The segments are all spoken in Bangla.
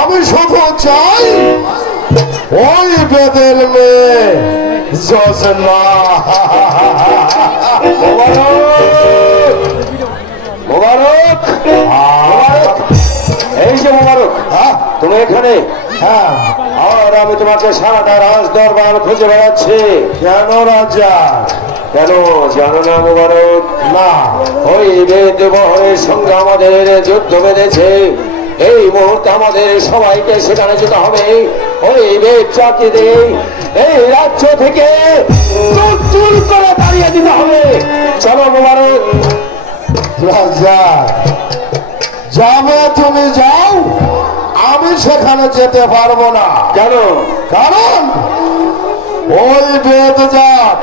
আমি শুধু চাই ওই বেদের মেয়ে জোসনা। মোবারক, এই যে মোবারক, তুমি এখানে? হ্যাঁ, আর আমি তোমাকে সারাটা রাজ দরবার খুঁজে বেড়াচ্ছি। কেন রাজা? কেন জানো না মোবারক? না। ওই বেদ বহরের সঙ্গে আমাদের যুদ্ধ বেঁধেছে। এই মুহূর্তে আমাদের সবাইকে সেখানে যেতে হবে। ওই বেদ জাতিতে এই রাজ্য থেকে চুল করে দাঁড়িয়ে দিতে হবে। চলো মোবারক। রাজা, যাবে তুমি যাও, আমি সেখানে যেতে পারবো না। কেন? কারণ ওই বেদ জাত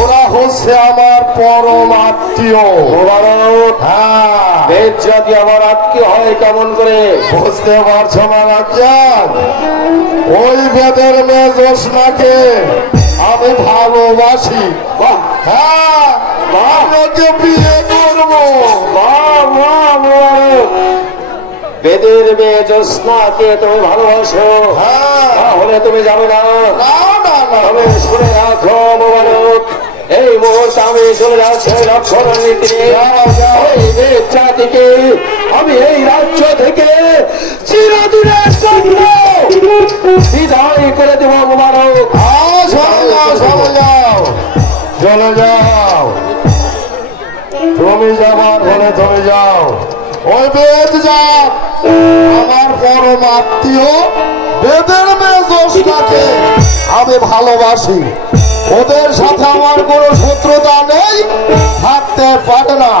ওরা হচ্ছে আমার পরম আত্মীয়। হ্যাঁ, বেদ জাতি আমার আত্মীয় হয় কেমন করে? বুঝতে পারছো না রাজা? ওই বেদের মেয়ে জোসনাকে আমি ভালোবাসি। হ্যাঁ, ওকে বিয়ে করবো। বেদের মেয়ে জোসনাকে তুমি ভালোবাসো? হ্যাঁ। তাহলে তুমি যাবে না? তবে শুনে রাখো মোবারক, এই মুহূর্তে আমি চলে যাচ্ছি লক্ষণ নীতি। ওই বেদ জাতিকে আমি এই রাজ্য থেকে চিরদিনের জন্য বিদায় করে দেব মোবারক। চলে যাও, তুমি যাবার হলে তুমি যাও। ওই বেদ জাত আমার পরম আত্মীয়, বেদের মেয়ে জোসনাকে আমি ভালোবাসি। ওদের সাথে আমার কোনো শত্রুতা নেই, থাকতে পারে না।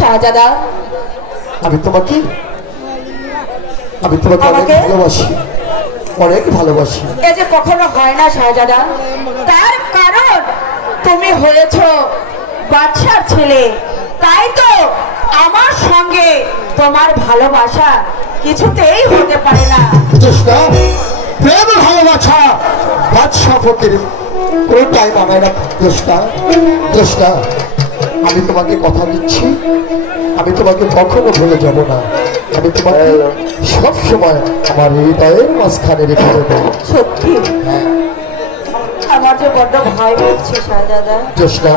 শাহজাদা, আমি তোমাকে অনেক ভালোবাসি, অনেক ভালোবাসি। এ যে কখনো হয় না শাহজাদা, তার কারণ তুমি হয়েছ বাদশার ছেলে, তাই তো আমার সঙ্গে তোমার ভালোবাসা কিছুতেই হতে পারে না। প্রেম ভালোবাসা বাদশাহ ফকির কোনটাই মানায় না। দোষটা আমি তোমাকে কথা দিচ্ছি, আমি তোমাকে কখনো ভুলে যাব না। আমি তোমাকে সব সময় আমার হৃদয়ের মাঝখানে রেখে দেবো। সত্যি আমার যে বড্ড ভয় হচ্ছে শাহজাদা। দোষটা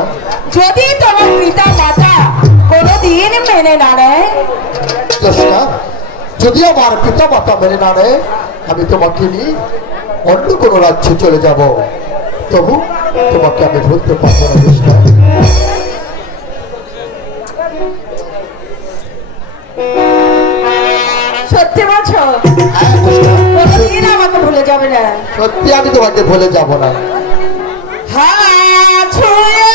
যদি তোমার পিতা মাতা কোনোদিন মেনে না নেয়, দোষটা যদি আমার পিতা মাতা মেনে না নেয়, আমি তোমাকে নিয়ে অন্য কোনো রাজ্যে চলে যাব, তবু তোমাকে আমি ভুলতে পারবো না। দোষটা সত্যি বলছো? হ্যাঁ দোষটা, কোনোদিন আমাকে ভুলে যাবে না? সত্যি আমি তোমাকে ভুলে যাব না। হাত ছুঁয়ে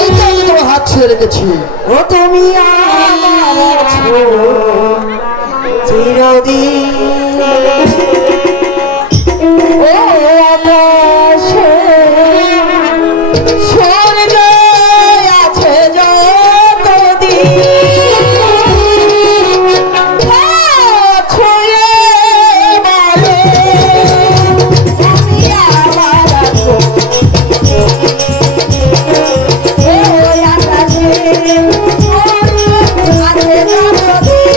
এই যে আমি তোমার হাত ছুঁয়ে রেখেছি। ও তুমি আমার আছো চিরদিন, ও আকাশে স্বর্গ আছে যতদিন, হাত ছুঁয়ে বলো তুমি আমার আছো, ও আকাশে স্বর্গ আছে যতদিন।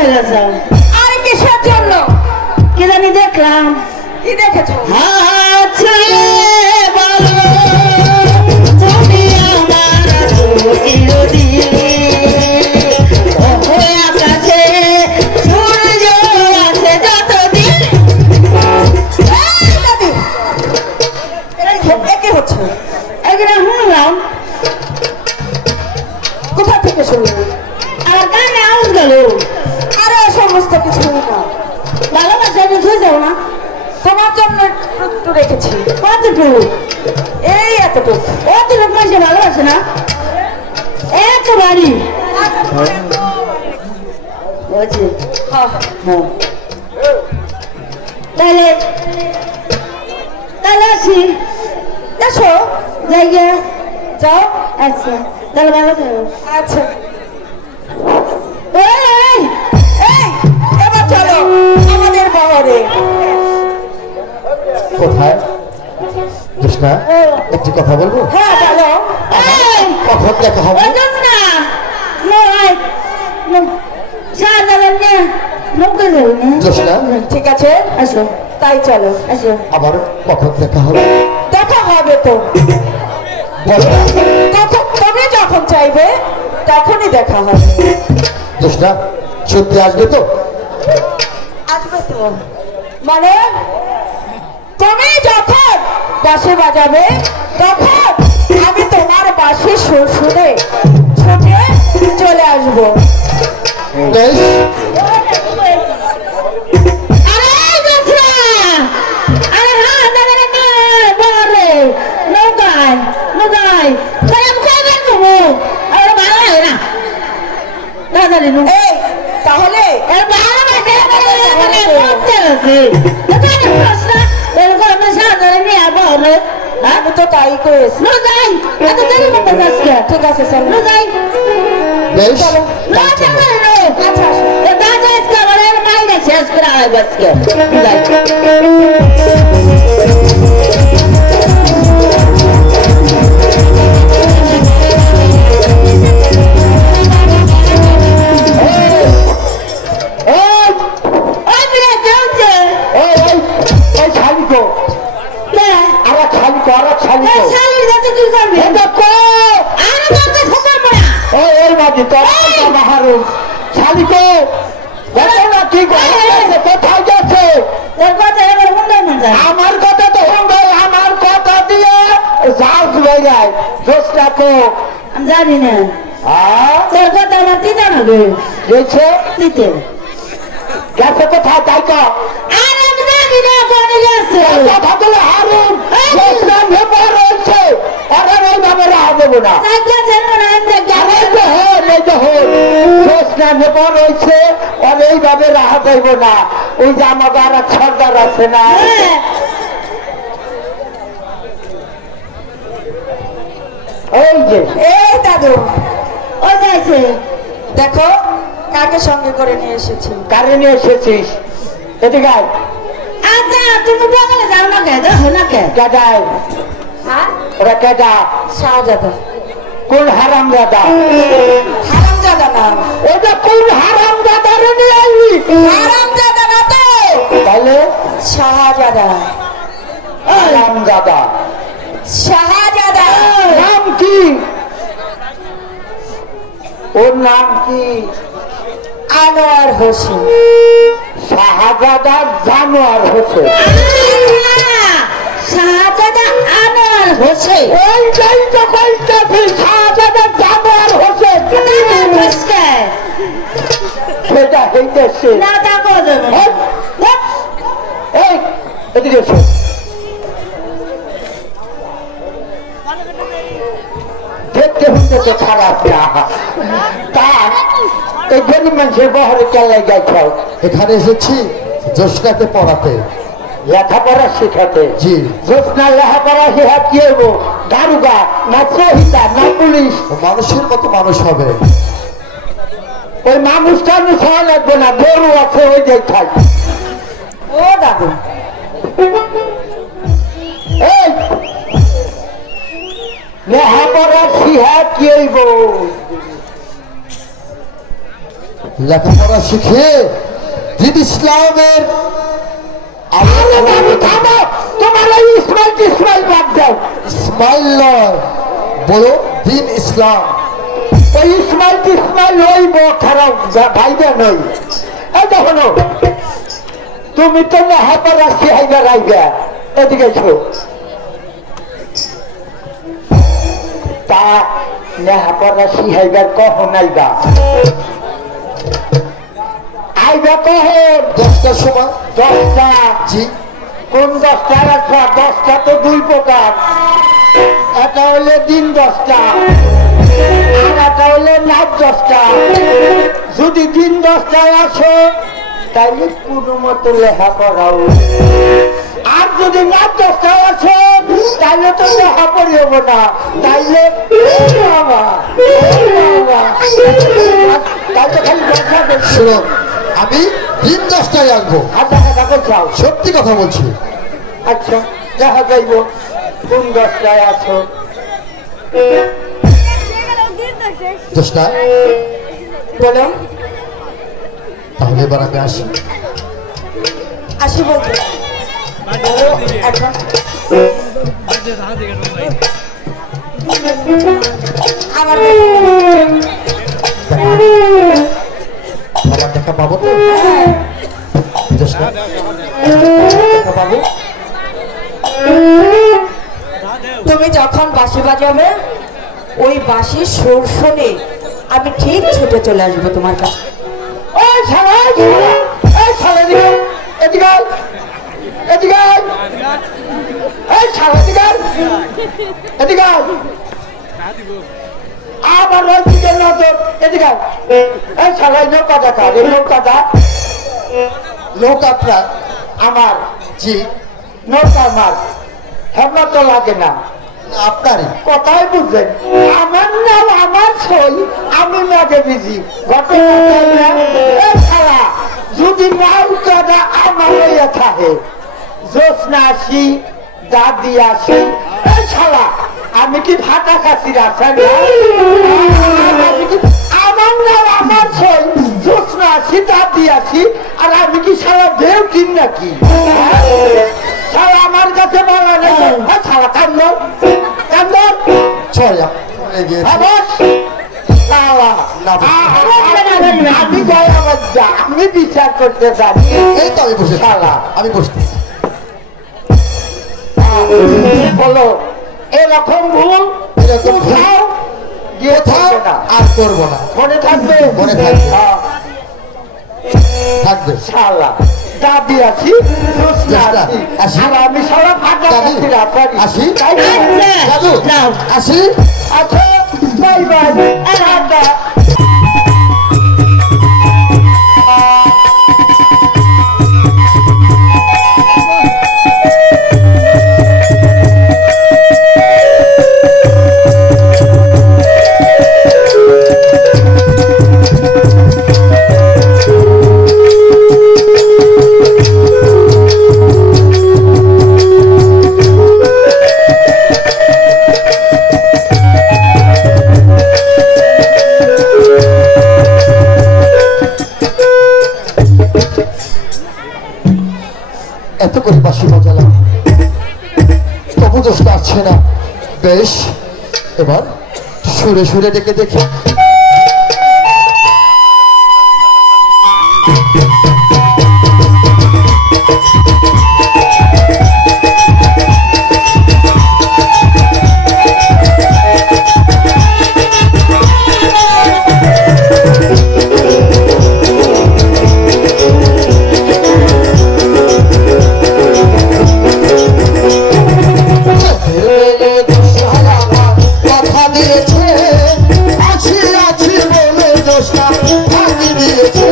হয়ে গেছে আর কিসের জন্য? কি জানি দেখলাম কি দেখেছো? আছে বলো তুমি আমার চিরদিন আকাশে সূর্য আছে যতদিন এই দাদি, এ কি হচ্ছে? এগুলো শুনলাম কোথা থেকে শুনলে? আর কানে আউজ গেল আরে সমস্ত কিছু না, ভালোবাসা বুঝে যাও না তোমার জন্য একটু রেখেছি। কতটুকু এই এতটুকু। অতটুকু মানুষে ভালোবাসে না এত বাড়ি বুঝছি হ্যাঁ, হ্যাঁ তাহলে তাহলে আসি এসো, জায়গা যাও। আচ্ছা তাহলে ভালো থাকো আচ্ছা, এই, এই, এই এবার চলো আমাদের বহরে। কোথায় কৃষ্ণা একটি কথা বলবো? হ্যাঁ চলো। এই, কখন দেখা হবে? ওই জন্য না নো আই নো চার দাবেন না নৌকা যাবে না কৃষ্ণা ঠিক আছে, আসো তাই চলো। আসো আবার কখন দেখা হবে? দেখা হবে তো, বলো না। তখন তুমি যখন চাইবে তখনই দেখা হবে। কৃষ্ণা সত্যি আসবে তো? আসবে তো মানে তুমি যখন বাঁশি বাজাবে তখন আমি তোমার বাঁশি সুর শুনে ছুটে চলে আসবো। বেশ, আরে গেছে আরে হ্যাঁ দাবেন না বলে নৌকায় নৌকায় তাই আমি কই বের করবো আরে ভালো লাগে না দাদা রে নৌকা এই তাহলে এর ভালো লাগে মানে করতে আছে এটা কি প্রশ্ন এরকম আমি সাধারণ নিয়ে আবার আমি তো তাই করেছি। নো যাই এত দেরি করতে আজকে ঠিক আছে চলো। নো যাই বেশ নো যাই নো আচ্ছা আসো। দাদা আজকে আমার মাইনে শেষ করে আয় আজকে যাই ওই বিরে যাচ্ছে এই ছালিকো না আরে ছালিকো আরে ছালিকো এই শালি যাতে কি করবে এটা কো আর বাবা খবর পড়া এই মাঝে তো বাহারুম ছালিকো দেখো না কি করে কোথায় যাচ্ছে তোর কথা এবার বন্ধ না যায় আমার কথা তো শুনবে আমার কথা দিয়ে যাস হয়ে যায় দোষটাকো আমি জানি না তোর কথা আমার দিতে হবে গেছে দিতে গেছে কোথায় তাই কো আর আমি জানি না কোনে গেছে কথা বলে হারুন দোষটা ভেবে রয়েছে আরে এইভাবে রাহা দেবো না সাজ্জা জানো না আমি আরে জানি এই তো হল দোষটা ভেবে রয়েছে আর এইভাবে রাহা দেব না ওই যে আমার আর এক সর্দার আছে না এই যে এই দাদু ও যাইছে দেখো কাকে সঙ্গে করে নিয়ে এসেছি। কারে নিয়ে এসেছিস এদিকে আয়। আচ্ছা তুমি বলে যাও না কে দেখো না কে কেডায় হ্যাঁ ওরা কেডা শাহজাদা। কোন হারাম দাদা হারামজাদা না, ওটা কোন হারাম দাদারে নিয়ে আইলি হারামজাদা না তো, তাহলে শাহজাদা। হারাম দাদা শাহজাদা নাম কি ওর নাম কি আনোয়ার হোসেন। শাহজাদা জানোয়ার হোসেন শাহজাদা আনোয়ার হোসেন ওইটাই তো কইতেছি শাহজাদা জানোয়ার হোসেন সেটা হইতেছে না তা করবে এই এদিকে এসো দেখতে হইতে তো খারাপ না তা এই গরিব মানুষের বহরে চালাই যাইছ এখানে এসেছি জ্যোৎস্নাকে পড়াতে। লেখাপড়া শিখাতে জি, জ্যোৎস্না লেখাপড়া শিখা কি হইব দারুগা না সহিতা না পুলিশ ও মানুষের মতো মানুষ হবে। ওই মানুষটা আমি সহ লাগবে না গরু আছে ওই যে থাক ও দাদু এই লেখাপড়া শিখা কি হইব লেখাপড়া শিখে দিন ইসলামের তোমার এই ইসমাইল বাদ দাও। ইসমাইল নয়, বলো দিন ইসলাম। ওই ইসমাইল ওই খারাপ ভাইবা নই। এই দেখো তুমি তো লেখাপড়া শিখাইবা রাইবা, এদিকে তা লেখাপড়া শিখাইবার কখন আইবা? আইবা কখন? 10টার সময়। 10টা? জি। কোন 10টা? 10টা তো 2 প্রকার, এটা হলে দিন 10টা আর এটা হলে রাত 10টা। যদি দিন 10টায় আসো তাইলে কোনো মতো লেখা করাও, আর যদি রাত 10টায় আসো তাইলে তো লেখা পড়িব না। তাইলে শোনো, আমি দিন 10টায় আসবো। চাও? সত্যি কথা বলছি। আচ্ছা দেখা যাইব কোন 10টায় আছো। 10টায়? বলো। তাহলে এবার আমি আসি। আসি বলতে এখন আমার দেখা পাবো তো? দেখা পাবো? তুমি যখন বাঁশি বাজাবে ওই বাঁশির সুর শুনে আমি ঠিক ছুটে চলে আসবো তোমার কাছে। আবার লোক আপনার? আমার। জি। নৌকা আমার হেমা তো লাগে না, আপনারই। কথাই বুঝলেন? আমার নাম আমার ছই, আমি মাঝে বিজি। যদি নৌকাটা আমার লইয়া থাকে, জোৎস্না আসি দাদি আসি, এই শালা আমি কি ভাটা খাচ্ছি রাস্তায়? আমার নাম আমার ছই, জোৎস্না আসি দাদি আসি, আর আমি কি শালা দেও কিন নাকি? শালা আমার কাছে বলা নেই। শালা কান্দন কান্দন চল আমি যাই, আমার যা, আমি বিচার করতে জানি। এই তো আমি বসে। শালা আমি বসতে বলো এরকম ভুল এরকম ভুল কোথাও গিয়ে কোথাও থাকবে না, আর করবো না। মনে থাকবে? মনে থাকবে। থাকবে। শালা দাদি আছি, জোৎস্না আছি, আর আমি শালা ফাটা দাদি খাচ্ছি রাস্তায়। আসি। তাই না? দাদু আসি। আচ্ছা বাই বাই। টাটা। এত করে বাঁশি বাজালাম, তবু দোষটা আসছে না। বেশ, এবার সুরে সুরে ডেকে দেখি। কথা দিয়েছে আছি আছি বলে দোষটা ভাঙি দিয়েছে।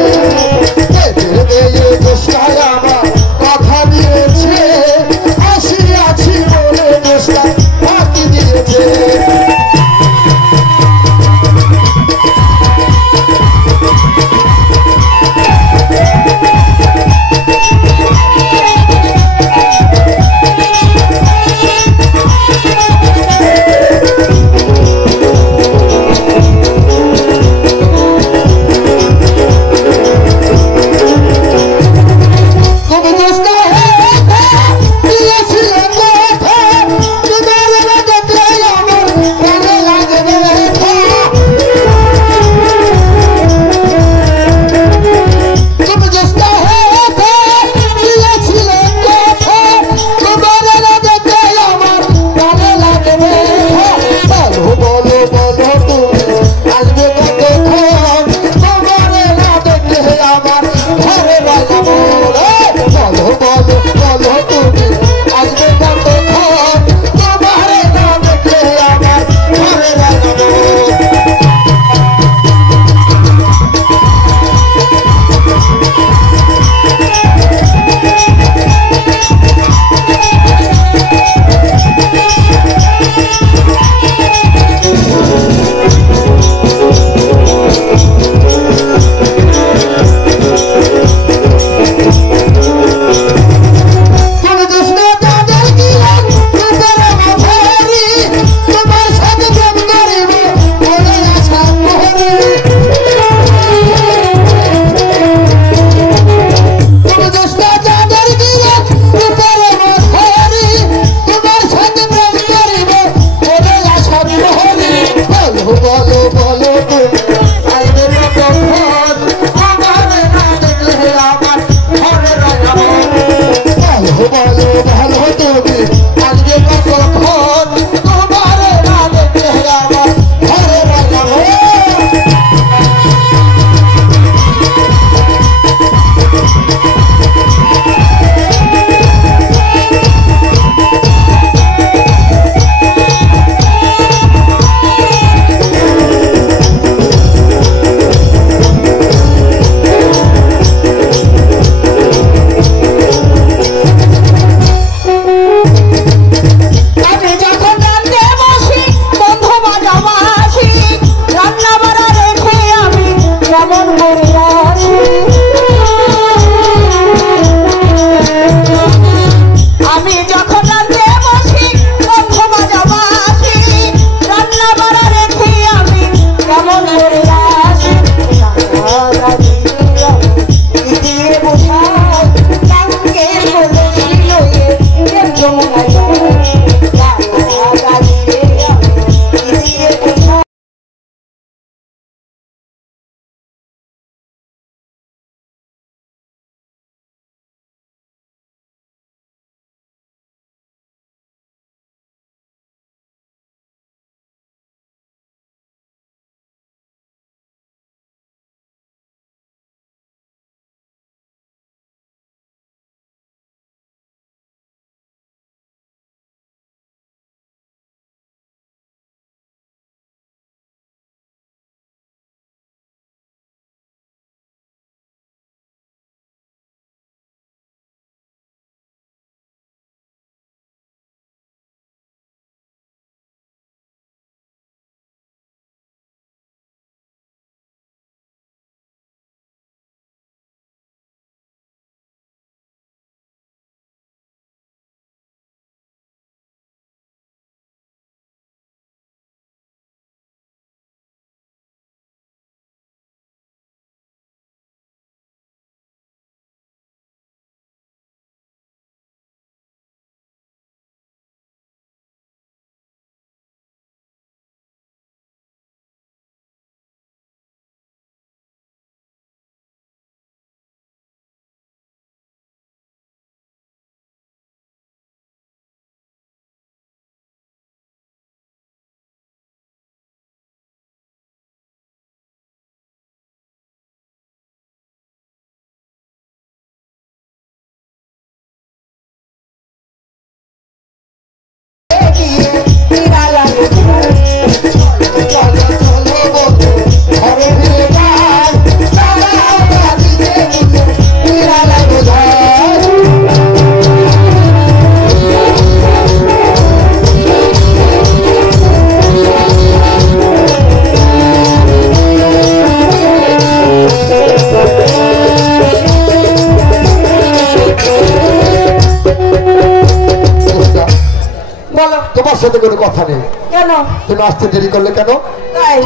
সাথে কোনো কথা নেই। কেন তুমি আসতে দেরি করলে কেন? তাই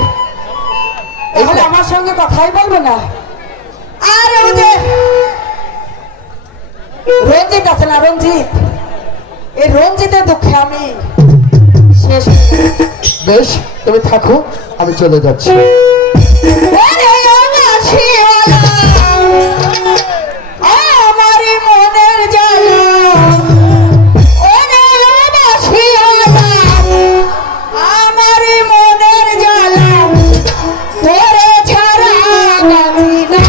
তাহলে আমার সঙ্গে কথাই বলবে না? আর ওই যে রঞ্জিত আছে না, রঞ্জিত, এই রঞ্জিতের দুঃখে আমি শেষ। বেশ, তুমি থাকো, আমি চলে যাচ্ছি। আমার মনের জ্বালা, আমার মনের জ্বালা তোরে ছাড়া বাঁচি না।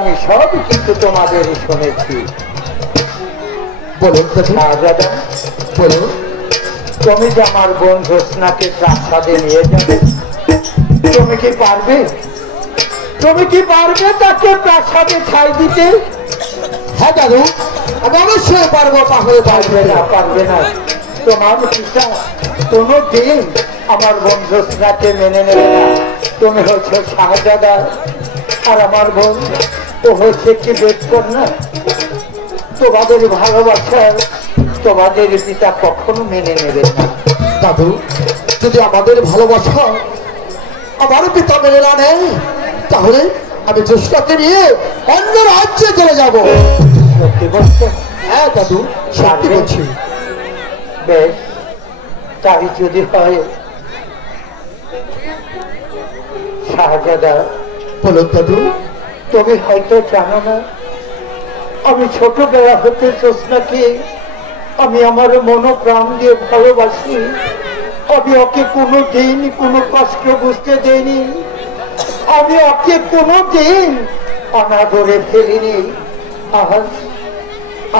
আমি সব কিছু তোমাদের শুনেছি। বলুন দাদা, বলুন, তুমি যে আমার বোন জ্যোৎস্নাকে প্রাসাদে নিয়ে যাবে, তুমি কি পারবে? তুমি কি পারবে তাকে প্রাসাদে ঠাই দিতে? হ্যাঁ দাদু, আমি অবশ্যই পারবো। তাহলে পারবে না, পারবে না। তোমার পিতা কোনো দিন আমার বোন জ্যোৎস্নাকে মেনে নেবে না। তুমি হচ্ছে শাহজাদা, আর আমার বোন ও হচ্ছে কি বেদকন্যা। তোমাদের ভালোবাসা তোমাদের পিতা কখনো মেনে নেবে না। দাদু, যদি আমাদের ভালোবাসা আমার পিতা মেনে না নেয়, তাহলে আমি জ্যোৎস্নাকে নিয়ে অন্য রাজ্যে চলে যাব। সত্যি বলছো? হ্যাঁ দাদু, সত্যি বলছি। বেশ, তাই যদি হয়। শাহজাদা, বলুন দাদু। তুমি হয়তো জানো না, আমি ছোটবেলা হতে জ্যোৎস্নাকে আমি আমার মনোপ্রাণ দিয়ে ভালোবাসি। আমি ওকে কোনো দিন কোনো কষ্ট বুঝতে দেইনি। আমি ওকে কোনো দিন অনাদরে ফেলিনি। আজ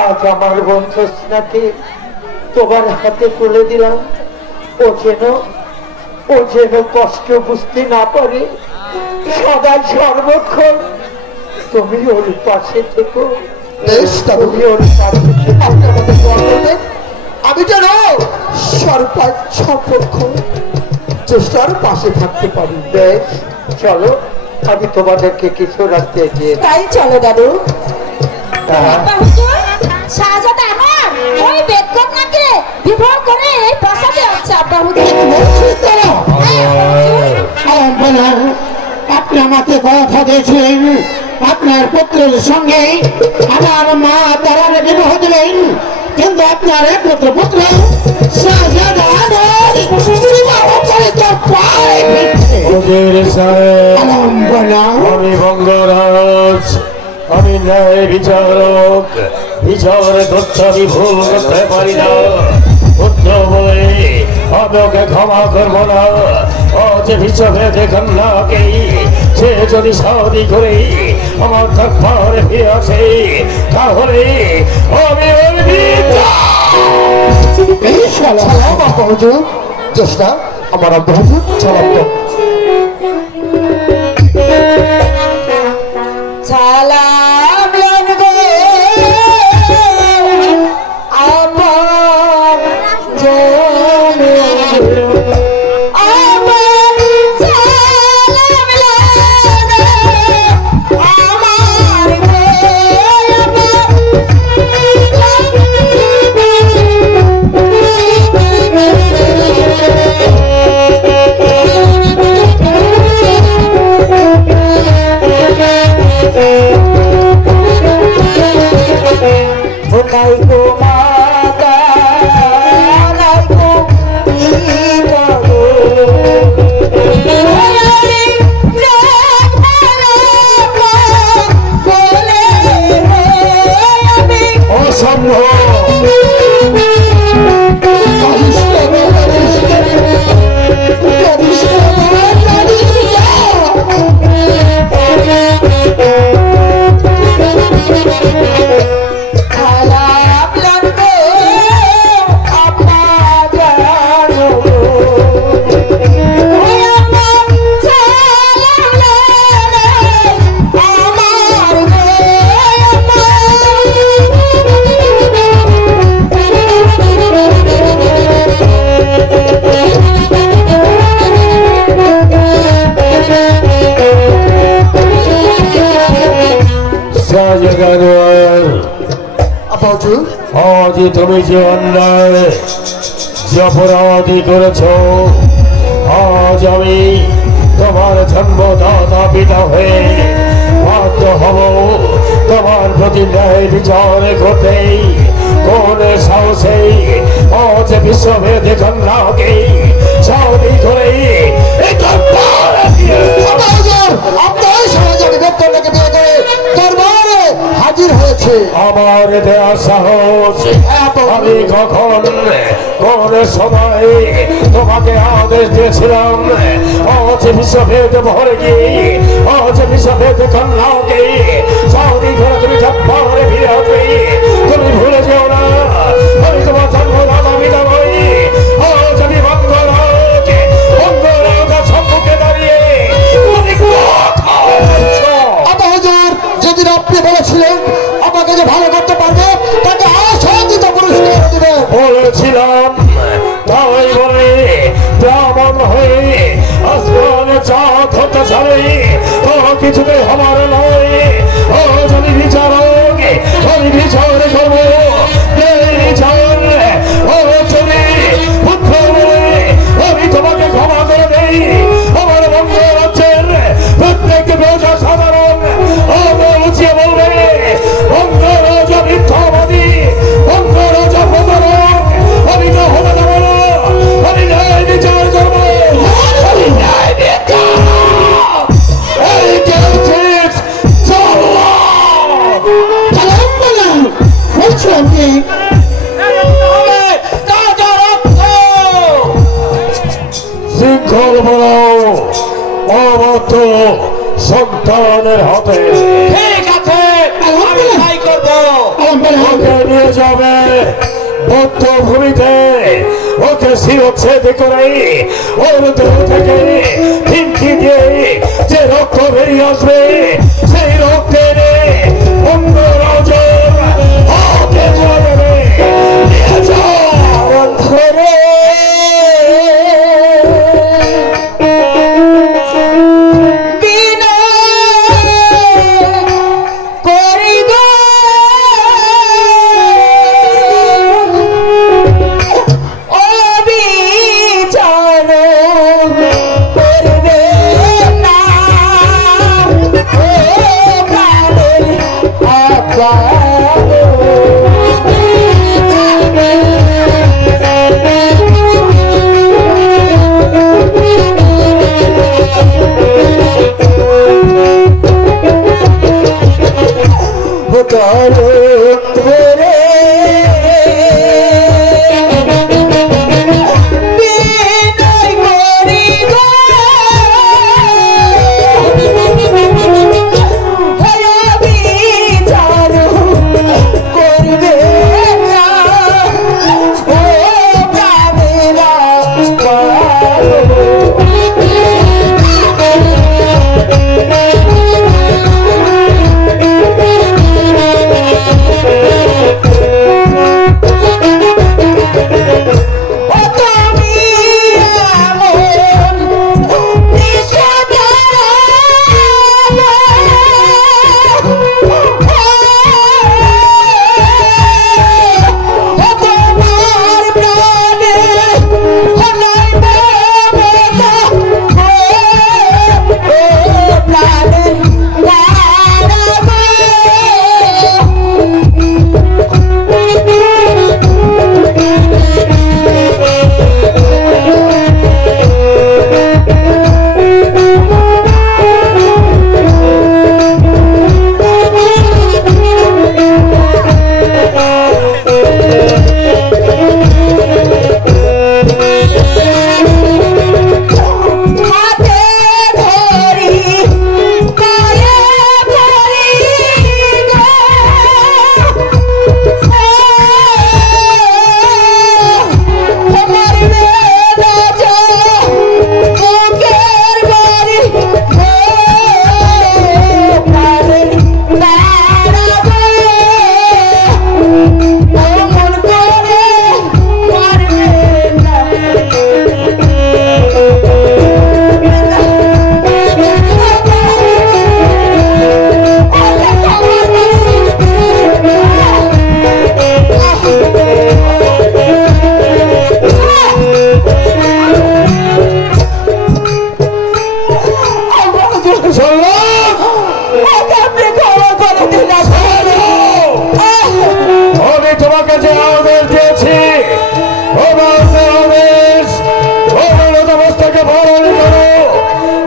আজ আমার বোন জ্যোৎস্নাকে তোমার হাতে তুলে দিলাম। ও যেন কষ্ট বুঝতে না পারে। সদা সর্বক্ষণ তুমি ওর পাশে থেকো। বেশ দাদু, আপনি আমাদের দোয়া করবেন, আমি যেন সর্বপক্ষ চেষ্টার পাশে থাকতে পারি। বেশ, চলো আমি তোমাদেরকে কিছু রাস্তে এগিয়ে তাই চলো দাদু। আব্বা হুজুর, শাহজাদা আমার ওই বেদকন্যাকে বিবাহ করে এই প্রাসাদে আছে আব্বা হুজুর। আপনি আমাকে কথা দিয়েছিলেন আপনার পুত্রের সঙ্গে আমার মা তারার বিবাহ দেবেন, কিন্তু আপনার একমাত্র পুত্র শাহজাদা আমি বঙ্গরাজ, আমি ন্যায় বিচারক, বিচার করতে আমি ভুল করতে পারি না। পুত্র বলে আমি ওকে ক্ষমা করবো না। আজ হিসাবে দেখেন না কে সে যদি শাদি করে আমার দরবারে ফিরে আসে, তাহলে আমি ওর সালাম আব্বা হুজুর। চেষ্টা আমার আব্বা হুজুর, সালাম তো। সালাম লাগবে আমার জনে, আমার সালাম লাগবে আমার কোথায় গো মাতা নাই গো পিতা গো, বলে আমি অসম্ভব। খারাপ লাগবে আপনার জানো গো, আমার সালাম লাগবে আমার গো, আব্বা হুজুর, আজ তুমি যে অন্যায় যে অপরাধী করেছ, আজ আমি তোমার জন্মদাতা পিতা হয়ে বাধ্য হব তোমার প্রতি ন্যায় বিচার করতে। কোন সাহসে আজ বিশ্বভেদে কন্যাকে শাদি করে আব্বা হুজুর, আপনার সহযোগী ব্যক্তিকে বিয়ে করে দরবারে হাজির হয়েছে। আমার দেয়া সাহস আমি কখন কোন সময় তোমাকে আদেশ দিয়েছিলাম আজ বিশ্বভেদ ভরে গিয়ে আজ বিশ্বভেদ কন্যাকে শাদি করে তুমি দরবারে ফিরে আসবে। তুমি ভুলে যেও না আমি তোমার জন্মদাতা পিতা নই। আজ আমি বঙ্গরাজ সম্মুখে দাঁড়িয়ে তুমি কথা বলছো। আব্বা হুজুর, যেদিন আপনি বলেছিলেন আমাকে যে ভালো করতে পারবে তাকে আশান্বিত পুরস্কার দেবেন, বলেছিলাম, তাই বলে ব্রাহ্মণ হয়ে আসমানে চাঁদ হতে চালে তো কিছুতে আমার নয়। আজ আমি বিচারক, আমি বিচার করবো বিচার। চলে পুত্র বলে আমি তোমাকে ক্ষমা করে দেই। আমার বঙ্গরাজ্যের প্রত্যেক প্রজা সাধারণ উচিয়ে বলবে বঙ্গরাজ মিথ্যাবাদী, বঙ্গরাজা প্রতারক। আমি তো হতে দেবো না, আমি ন্যায় বিচার করবো, আমি ন্যায় বিচার। এই কেউছিস শৃঙ্খল বলাও অবদ্ধ সন্তানের হাতে। ঠিক আছে, আমি তাই করবো। ওকে নিয়ে যাবে বদ্ধ ভূমিতে, ওকে শিরচ্ছেদ করে ওর দেহ থেকে ফিনকি দিয়ে যে রক্ত বেরিয়ে আসবে সেই রক্তে অঙ্গরাজের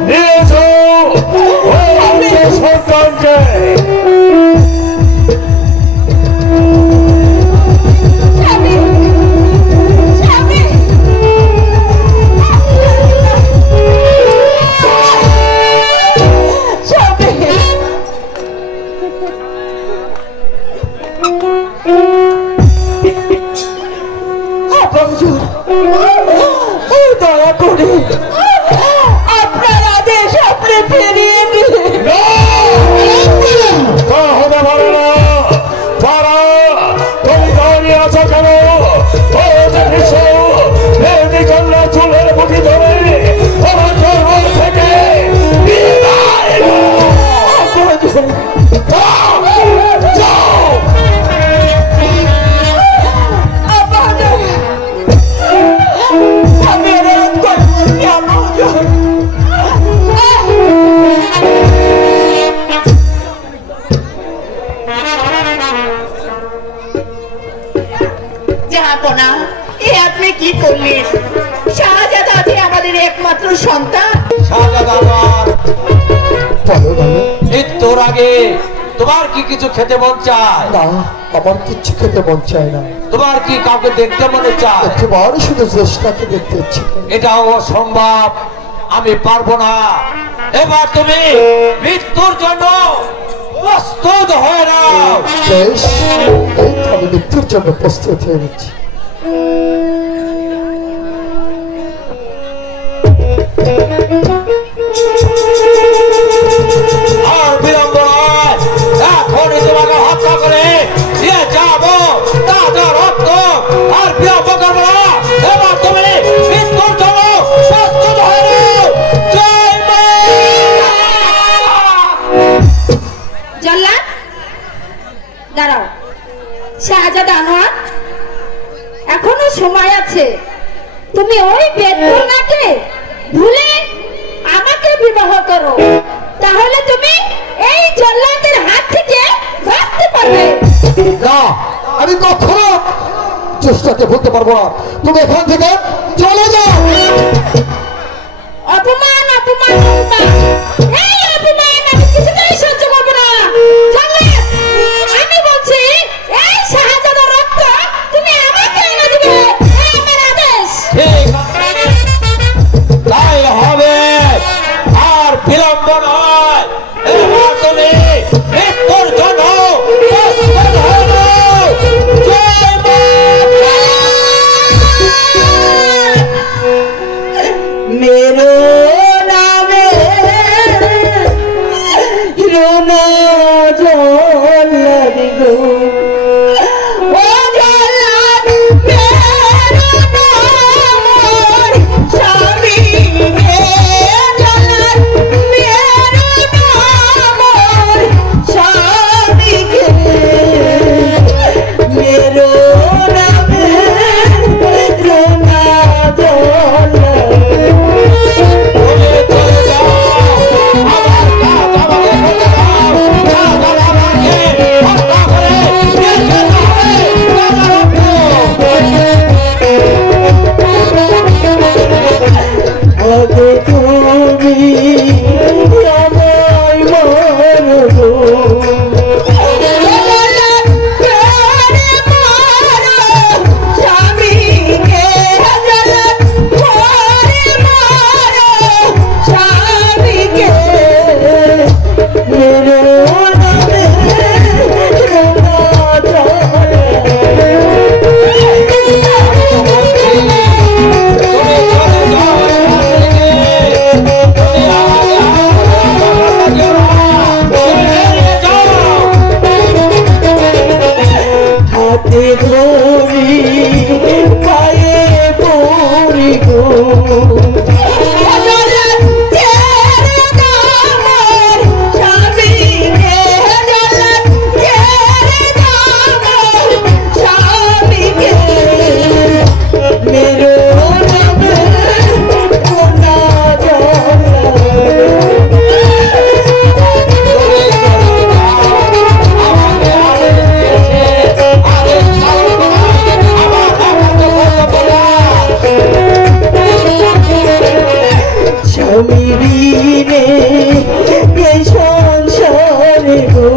নিয়ে যাও ওই সন্তানকে। দয়া করে আপনার আদেশ আপনি ফিরিয়ে দিন। হতে পারে না, তারা তুমি দাঁড়িয়ে আছো কেন? ও যে ভীষণ কন্যা চুলের মুঠি ধরে আমার গর্ভ থেকে বিদায় আপনি কি করলেন? শাহজাদা যে আমাদের একমাত্র সন্তান। শাহজাদা মৃত্যুর আগে তোমার কি কিছু খেতে মন চায়? না, আমার কিচ্ছু খেতে মন চায় না। তোমার কি কাউকে দেখতে মনে চায়? একেবারে শুধু জ্যেষ্ঠাকে দেখতে ইচ্ছে করে। এটাও অসম্ভব, আমি পারবো না। এবার তুমি মৃত্যুর জন্য প্রস্তুত হয়ে নাও। বেশ, এই তো আমি মৃত্যুর জন্য প্রস্তুত হয়ে নিচ্ছি। আর বিলম্ব নয়, এখনই তোমাকে হত্যা করে দিয়ে যাবো তাজা রক্ত। আর বিলম্ব করবো না, এবার তুমি মৃত্যুর জন্য প্রস্তুত হয়ে নাও। জয় মা! জল্লাদ দাঁড়াও। শাহজাদা আনোয়ার, এখনো সময় আছে। তুমি ওই বেদনাকে ভুলে আমাকে বিবাহ করো, তাহলে তুমি এই জল্লাদের হাত থেকে বাঁচতে পারবে। না, আমি কখনো জ্যেষ্ঠাকে বলতে পারবো না। তুমি এখান থেকে চলে যাও। অপমান অপমান অপমান, এই অপমান আমি কিছুতেই সহ্য করবো না। জল্লাদ, আমি বলছি এই শাহজাদার রক্ত তুমি আমাকে এনে দিবে, এই আমার আদেশ। ঠিক আছে, তাই হবে। আর বিলম্ব নয়, এবার তুমি মৃত্যুর জন্য প্রস্তুত হয়ে নাও। জয় মা! मेरो नामे ঋণে এই সংসারে গো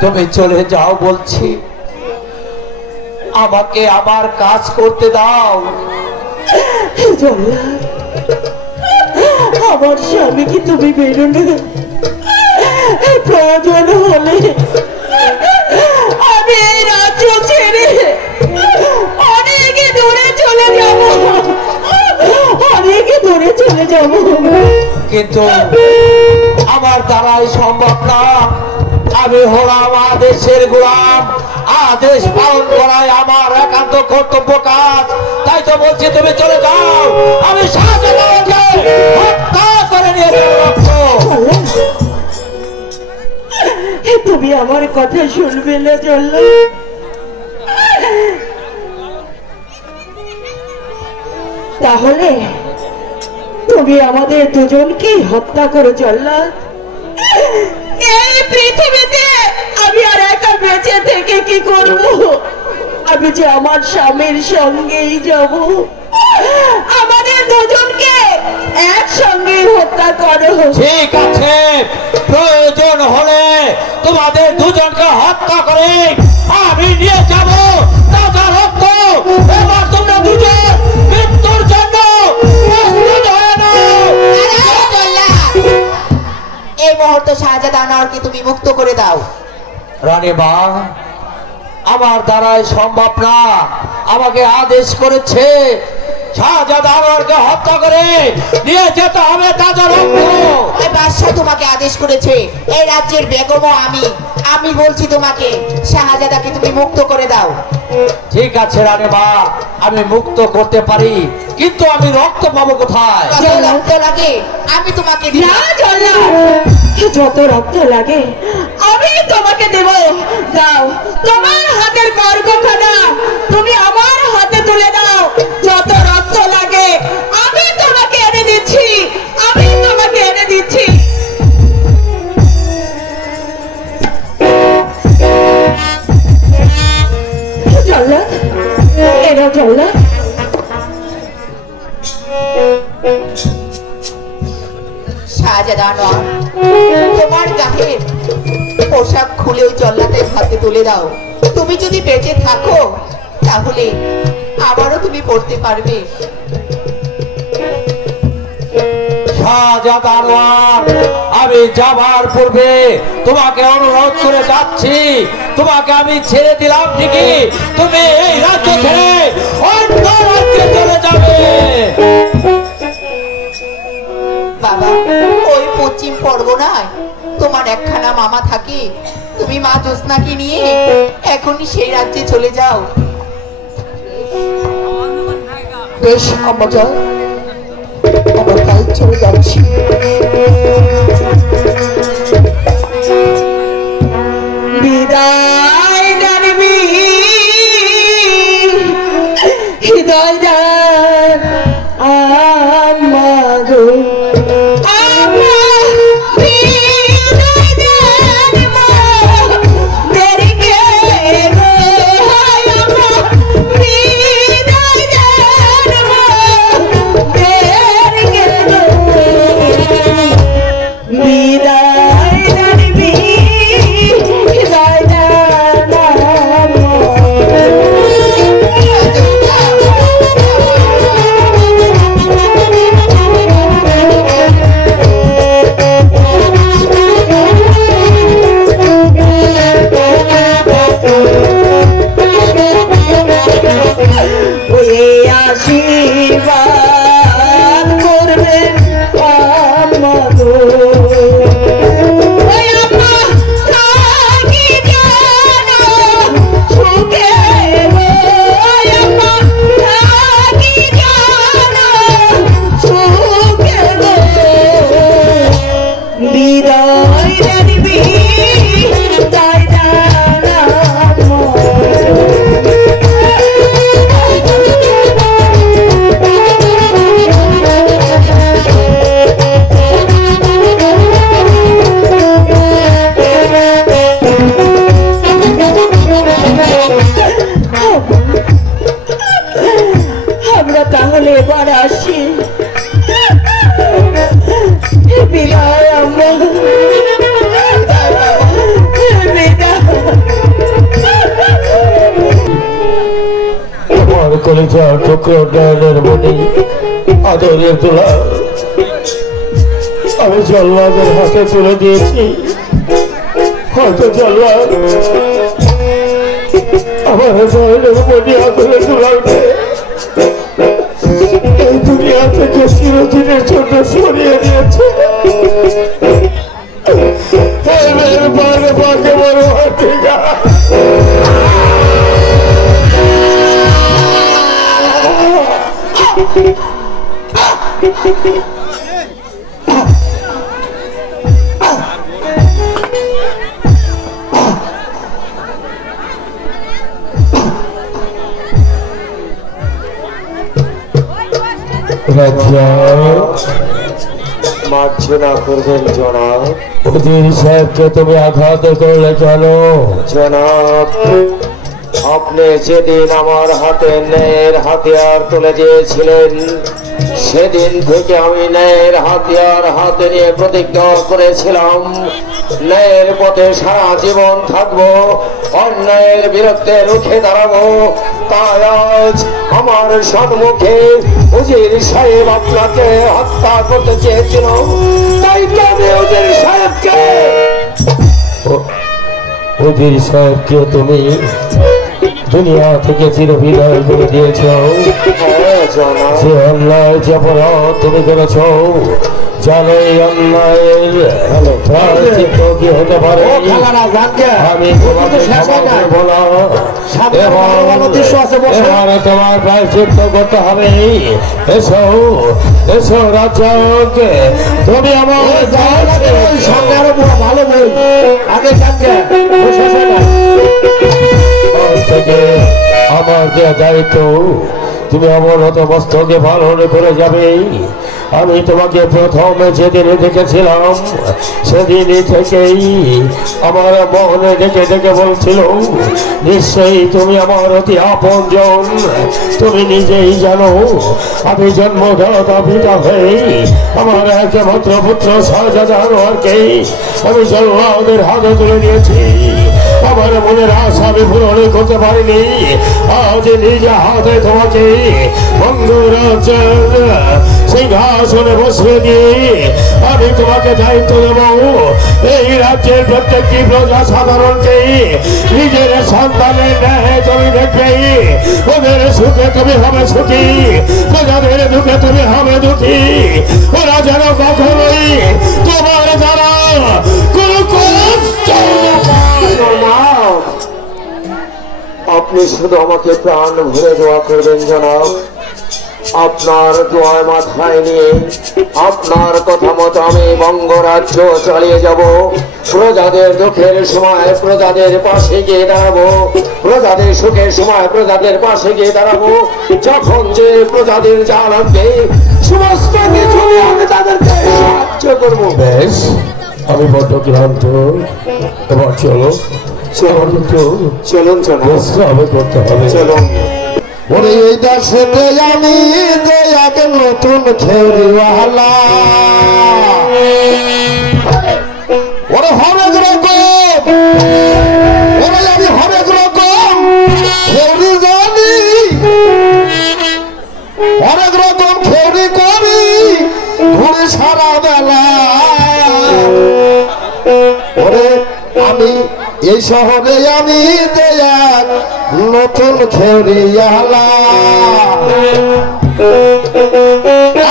তুমি চলে যাও বলছি, আমাকে আমার কাজ করতে দাও। আমার স্বামীকে তুমি বেরো না, প্রয়োজন হলে আমি এই রাজ্য ছেড়ে অনেক দূরে চলে যাব, অনেক দূরে চলে যাব। কিন্তু আমার দ্বারাই সম্ভব না। আমি হলাম আদেশের গোলাম, আদেশ পালন করাই আমার একান্ত কর্তব্য কাজ। তাই তো বলছি তুমি চলে যাও, আমি শাহজালালকে হত্যা করে নিয়ে যাব। তুমি আমার কথা শুনবে না চলল? তাহলে তুমি আমাদের দুজনকে হত্যা করে চললা। এই পৃথিবীতে আমি আর একা বেঁচে থেকে কি করব? আমি যে আমার স্বামীর সঙ্গেই যাব। আমাদের দুজনকে একসঙ্গে হত্যা করো। ঠিক আছে, প্রয়োজন হলে তোমাদের দুজনকে হত্যা করে আমি নিয়ে যাব তাজা রক্ত। এবার তোমরা দুজন মৃত্যুর জন্য প্রস্তুত হয়ে নাও। এই মুহূর্তে শাহজাদা আনোয়ারকে তুমি মুক্ত করে দাও। রানী মা, আমার দ্বারাই সম্ভব না। আমাকে আদেশ করেছে শাহজাদা আনোয়ারকে হত্যা করে নিয়ে যেতে হবে তাজা রক্ত। এই বাদশা তোমাকে আদেশ করেছে, এই রাজ্যের বেগমও আমি বলছি তোমাকে শাহজাদাকে তুমি মুক্ত করে দাও। ঠিক আছে রানী মা, আমি মুক্ত করতে পারি, কিন্তু আমি রক্ত পাবো কোথায়? কত রক্ত লাগে আমি তোমাকে দিব। না চললা, যত রক্ত লাগে আমি তোমাকে দেব। দাও তোমার হাতের গর্ভখানা তুমি আমার হাতে তুলে দাও। যত রক্ত লাগে আমি তোমাকে এনে দিচ্ছি, আমি তোমাকে এনে দিচ্ছি। চললা, এরা চললা। শাহজাদা আনোয়ার, তোমার গায়ের পোশাক খুলে ওই জল্লাদের হাতে তুলে দাও। তুমি যদি বেঁচে থাকো তাহলে আবারও তুমি পড়তে পারবে। শাহজাদা আনোয়ার, আমি যাবার পূর্বে তোমাকে অনুরোধ করে যাচ্ছি, তোমাকে আমি ছেড়ে দিলাম ঠিকই, তুমি এই রাজ্য ছেড়ে অন্য রাজ্যে চলে যাবে। বাবা, ওই পশ্চিম পরগনায় তোমার একখানা মামা থাকে, তুমি মা জ্যোৎস্নাকে নিয়ে এখনই সেই রাজ্যে চলে যাও। বেশ আমরা যাই, আমরা তাই চলে যাচ্ছি। বিদায় জানবি হৃদয় জান আমাগো কলিজার টুকরো নয়নের মনি আদরের তোলা আমি জল্লাদের হাতে তুলে দিয়েছি। হয়তো জল্লাদ আমার নয়নের মনি আদরের তোলাকে এই দুনিয়া থেকে চিরদিনের জন্য সরিয়ে দিয়েছে। পাকে বড় হাতিকা মার্জনা করবেন জনাব। উজির সাহেবকে তুমি আঘাত করলে কেন? জনাব, আপনি যেদিন আমার হাতে ন্যায়ের হাতিয়ার তুলে দিয়েছিলেন সেদিন থেকে আমি ন্যায়ের হাতিয়ার হাতে নিয়ে প্রতিজ্ঞা করেছিলাম ন্যায়ের পথে সারা জীবন থাকবো, অন্যায়ের বিরুদ্ধে রুখে দাঁড়াবো। তাই আজ আমার সম্মুখে উজির সাহেব আপনাকে হত্যা করতে চেয়েছিল, তাই আমি উজির সাহেবকে উজির সাহেবকে তুমি দুনিয়া থেকে চিরবিদায় করে দিয়েছ। যে অন্যায় যে অপরাধ তুমি করেছ জানো এই অন্যায়ের প্রায়শ্চিত্ত কি হতে পারে আমি তোমাকে ক্ষমা করবো না। এবারে তোমার প্রায়শ্চিত্ত করতে হবে। এসো এসো রাজ্জাক, তুমি আমার ভালো বই আগে থেকে আমার যে দায়িত্ব তুমি অবনত মস্তকে পালন করে যাবে। আমি তোমাকে প্রথমে যেদিন দেখেছিলাম সেদিনই থেকেই আমার মনে ডেকে ডেকে বলছিল নিশ্চয়ই তুমি আমার অতি আপনজন। তুমি নিজেই জানো আমি জন্মদাতা পিতা হয়ে আমার একমাত্র পুত্র শাহজাদা আনোয়ারকে আমি জল্লাদের হাতে তুলে নিয়েছি। আমার মনের আশা আমি পূরণ করতে পারিনি। আজ নিজে হাতে তোমাকে অঙ্গরাজ্যের সিংহাসনে বসিয়ে দিয়ে আমি তোমাকে দায়িত্ব দেব এই রাজ্যের প্রত্যেকটি প্রজা সাধারণকে নিজের সন্তানের ন্যায় তুমি দেখবে। ওদের সুখে তুমি হবে সুখী, প্রজাদের দুঃখে তুমি হবে দুঃখী। ওরা যেন কখনোই তোমার দ্বারা কোনো কষ্ট আপনি শুধু আমাকে প্রাণ ভরে দোয়া করবেন জনাব। আপনার দোয়ায় মাথায় নিয়ে আপনার কথা মতো আমি বঙ্গরাজ্য চালিয়ে যাব। প্রজাদের দুঃখের সময় প্রজাদের পাশে গিয়ে দাঁড়াবো, প্রজাদের সুখের সময় প্রজাদের পাশে গিয়ে দাঁড়াবো। যখন যে প্রজাদের যা লাগবে সমস্ত কিছু আমি তাদেরকে সাহায্য করবো। বেশ, আমি বড্ড ক্লান্ত, এবার চলো চলুন চলুন করতে হবে। চলুন ওরে এই দেশেতে আমি যে এক নতুন খেরিওয়ালা, ওরে হরেক রকম, ওরে আমি হরেক রকম খেরি জানি, হরেক রকম খেরি করি ঘুরে সারা বেলা। ওরে আমি এই শহরে আমি যে এক নতুন খেরিয়ালা,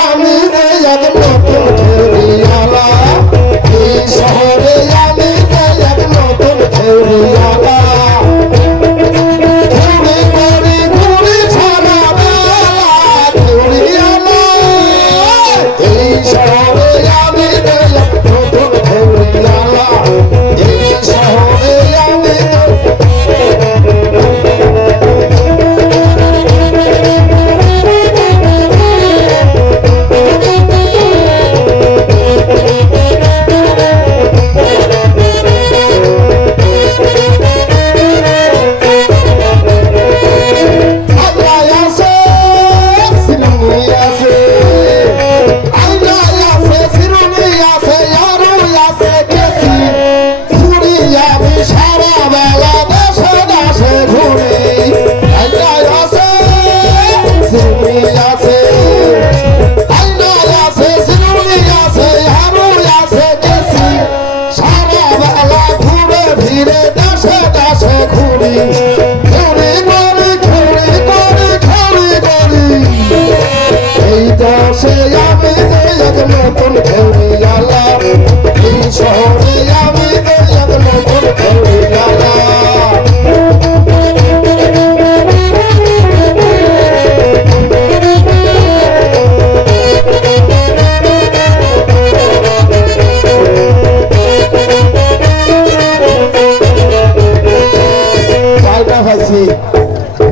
আমি যে এক নতুন খেরিয়ালা, এই শহরে আমি যে এক নতুন খেরিয়ালা। ঘুরে ঘুরে ঘুরে সারা বেলা খেরিয়ালা, এই শহরে আমি যে এক নতুন খেরিয়ালা, এই শহরে আমি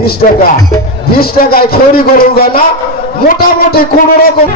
20 টাকা 20 টাকায় খড়ি গরু গানা মোটামুটি কোন রকম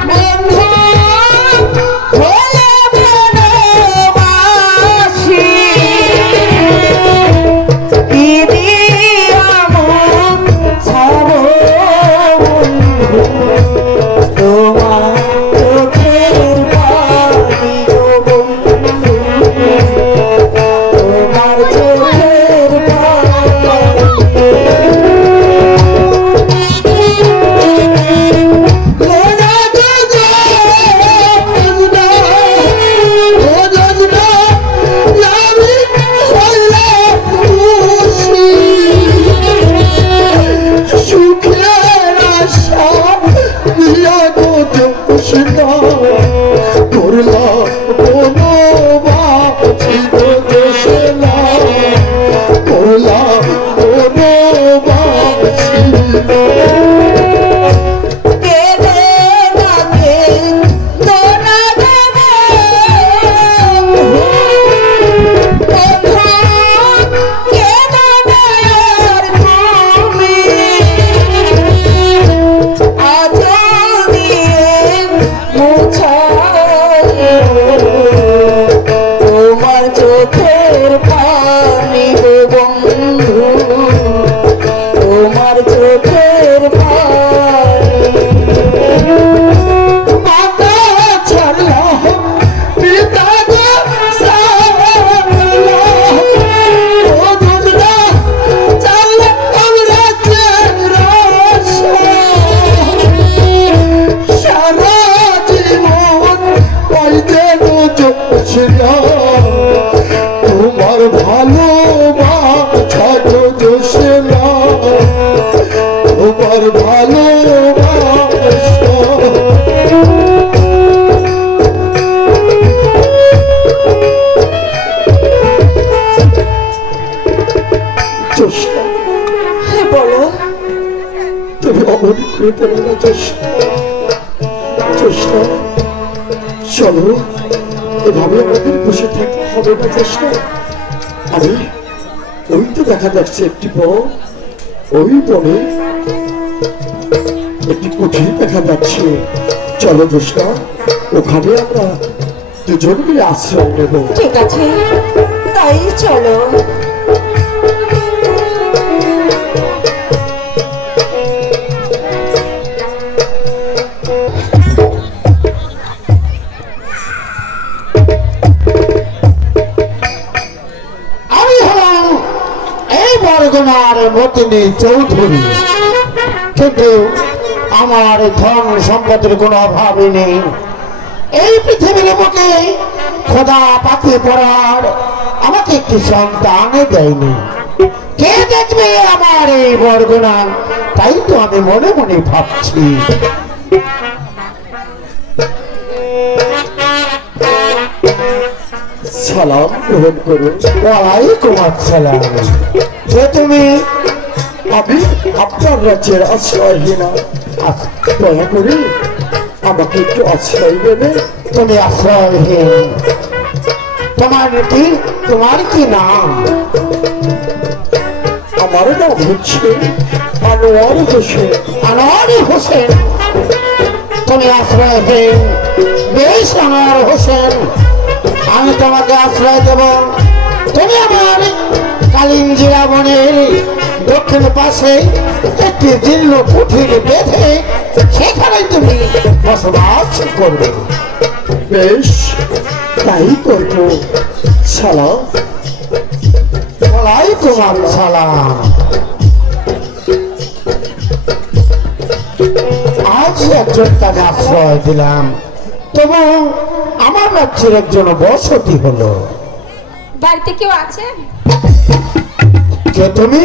চলো এভাবে আমাদের বসে থাকতে হবে না চেষ্টা আরে ওই তো দেখা যাচ্ছে একটি বন ওই বনে একটি কুঠির দেখা যাচ্ছে চলো চেষ্টা ওখানে আমরা দুজন মিলে আশ্রয় নেব ঠিক আছে তাই চলো মতিনী চৌধুরী কিন্তু আমার ধন সম্পদের কোনো অভাবই নেই এই পৃথিবীর বুকে খোদা পাখি পড়ার আমাকে একটি সন্তান দেয়নি কে দেখবে আমার এই বরগুনা তাই তো আমি মনে মনে ভাবছি সালাম গ্রহণ করুন ওয়ালাইকুম আসসালাম তুমি আমি আপনার রাজ্যের আশ্রয়হীনা দয়া করে আমাকে একটু আশ্রয় দেবে তুমি আশ্রয়হীন তোমার কি নাম আমার নাম হচ্ছে আনোয়ার হোসেন আনোয়ার হোসেন তুমি আশ্রয়হীন বেশ আনোয়ার হোসেন আমি তোমাকে আশ্রয় দেব তুমি আমার কালিঞ্জিরা বনের দক্ষিণ পাশে একটি জীর্ণ কুঠির বেঁধে সেখানে তুমি বসবাস করবে বেশ তাই করবো সালাম ওয়ালাইকুম আসসালাম আজ একজন তাকে আশ্রয় দিলাম তবু আমার রাজ্যের একজন বসতি হলো বাড়িতে কেউ আছে কে তুমি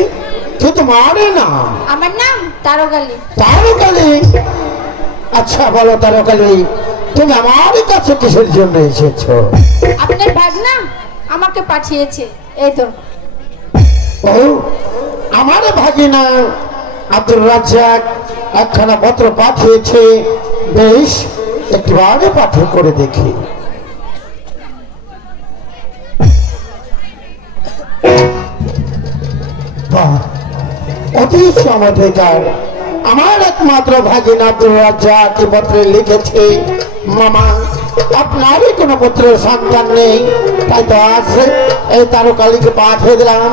কে তোমার নাম আমার নাম তারকালি তারকালি আচ্ছা বলো তারকালি তুমি আমার কাছে কিসের জন্য এসেছো আপনার ভাগনা আমাকে পাঠিয়েছে এই তো ও আমার ভাগিনা আব্দুর রাজ্জাক একখানা পত্র পাঠিয়েছে বেশ একটিবারে পাঠ করে দেখি অতি সমধিকার আমার একমাত্র ভাগিন আব্দুল রাজ্জাক পত্রে লিখেছে, মামা আপনারই কোনো পুত্র সন্তান নেই, তাই তো আজ এই তারকালীকে পাঠিয়ে দিলাম।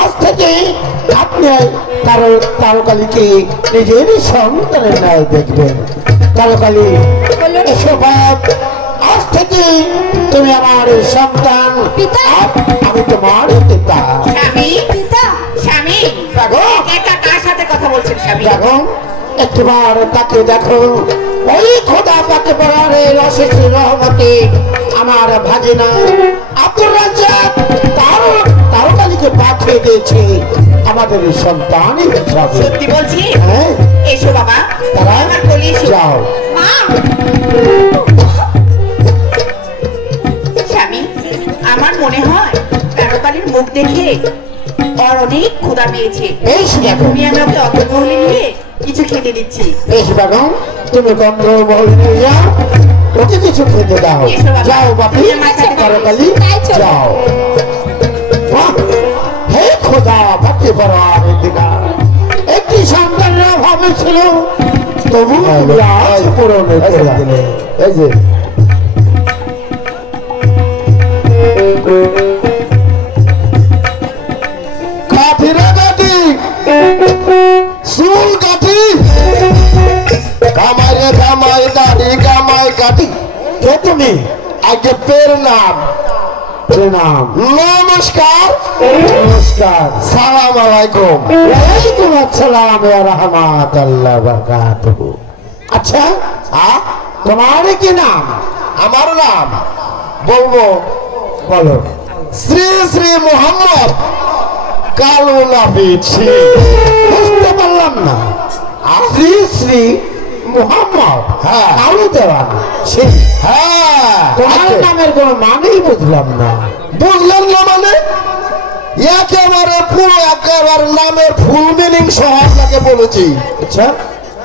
আজ থেকে আপনি তারকালীকে নিজের সন্তানের ন্যায় দেখবেন। তারকালী এসো বাপ, আজ থেকে তুমি আমার সন্তান, আমি তোমার পিতা। স্বামী, পিতা, স্বামী, এটা কার সাথে কথা বলছেন স্বামী? দেখো একবার তাকে দেখো, ওই খোদা পাকে পড়ার অশেষ রহমতে আমার ভাগিনা আব্দুল রাজ্জাক তারকালীকে পাঠিয়ে দিয়েছে আমাদের সন্তান হিসাবে। সত্যি বলছি? হ্যাঁ, এসো বাবা, তারা আমার কোলে এসো। যাও। মা, স্বামী, আমার মনে হয় তারকালীর মুখ দেখে ওর অনেক ক্ষুধা পেয়েছে। তুমি আমাকে অগ্রমহলে নিয়ে কিছু খেতে দিচ্ছি। বেশ বেগম, তুমি গন্ধর্বমহলে নিয়ে যাও, ওকে কিছু খেতে দাও। যাও বাপি, তারকালী যাও। হে খোদা পাকে পড়ার অধিকার, একটি সন্তানের অভাবে ছিল, তবু তুমি আজ পূরণ করে দিলে। এই যে কাঠি রে কাঠি, চুল কাঠি, কামাই রে কামাই, দাড়ি কামাই কাঠি। কে তুমি? আগে পের নাম। প্রণাম, নমস্কার। নমস্কার, সালাম আলাইকুম। ওয়ালাইকুম আসসালাম ওয়া রাহমাতুল্লাহি ওয়া বারাকাতুহু। আচ্ছা, তোমার কি নাম? আমার নাম বলবো, বলো। শ্রী শ্রী মোহাম্মদ কালু নাপিত। বুঝতে পারলাম না। শ্রী শ্রী মোহাম্মদ কালু দেওয়ান। হ্যাঁ, তোমার নামের কোন মানেই বুঝলাম না। বুঝলাম না মানে? একেবারে পুরো একেবারে নামের ফুল মিনিং সহ আপনাকে বলেছি। আচ্ছা,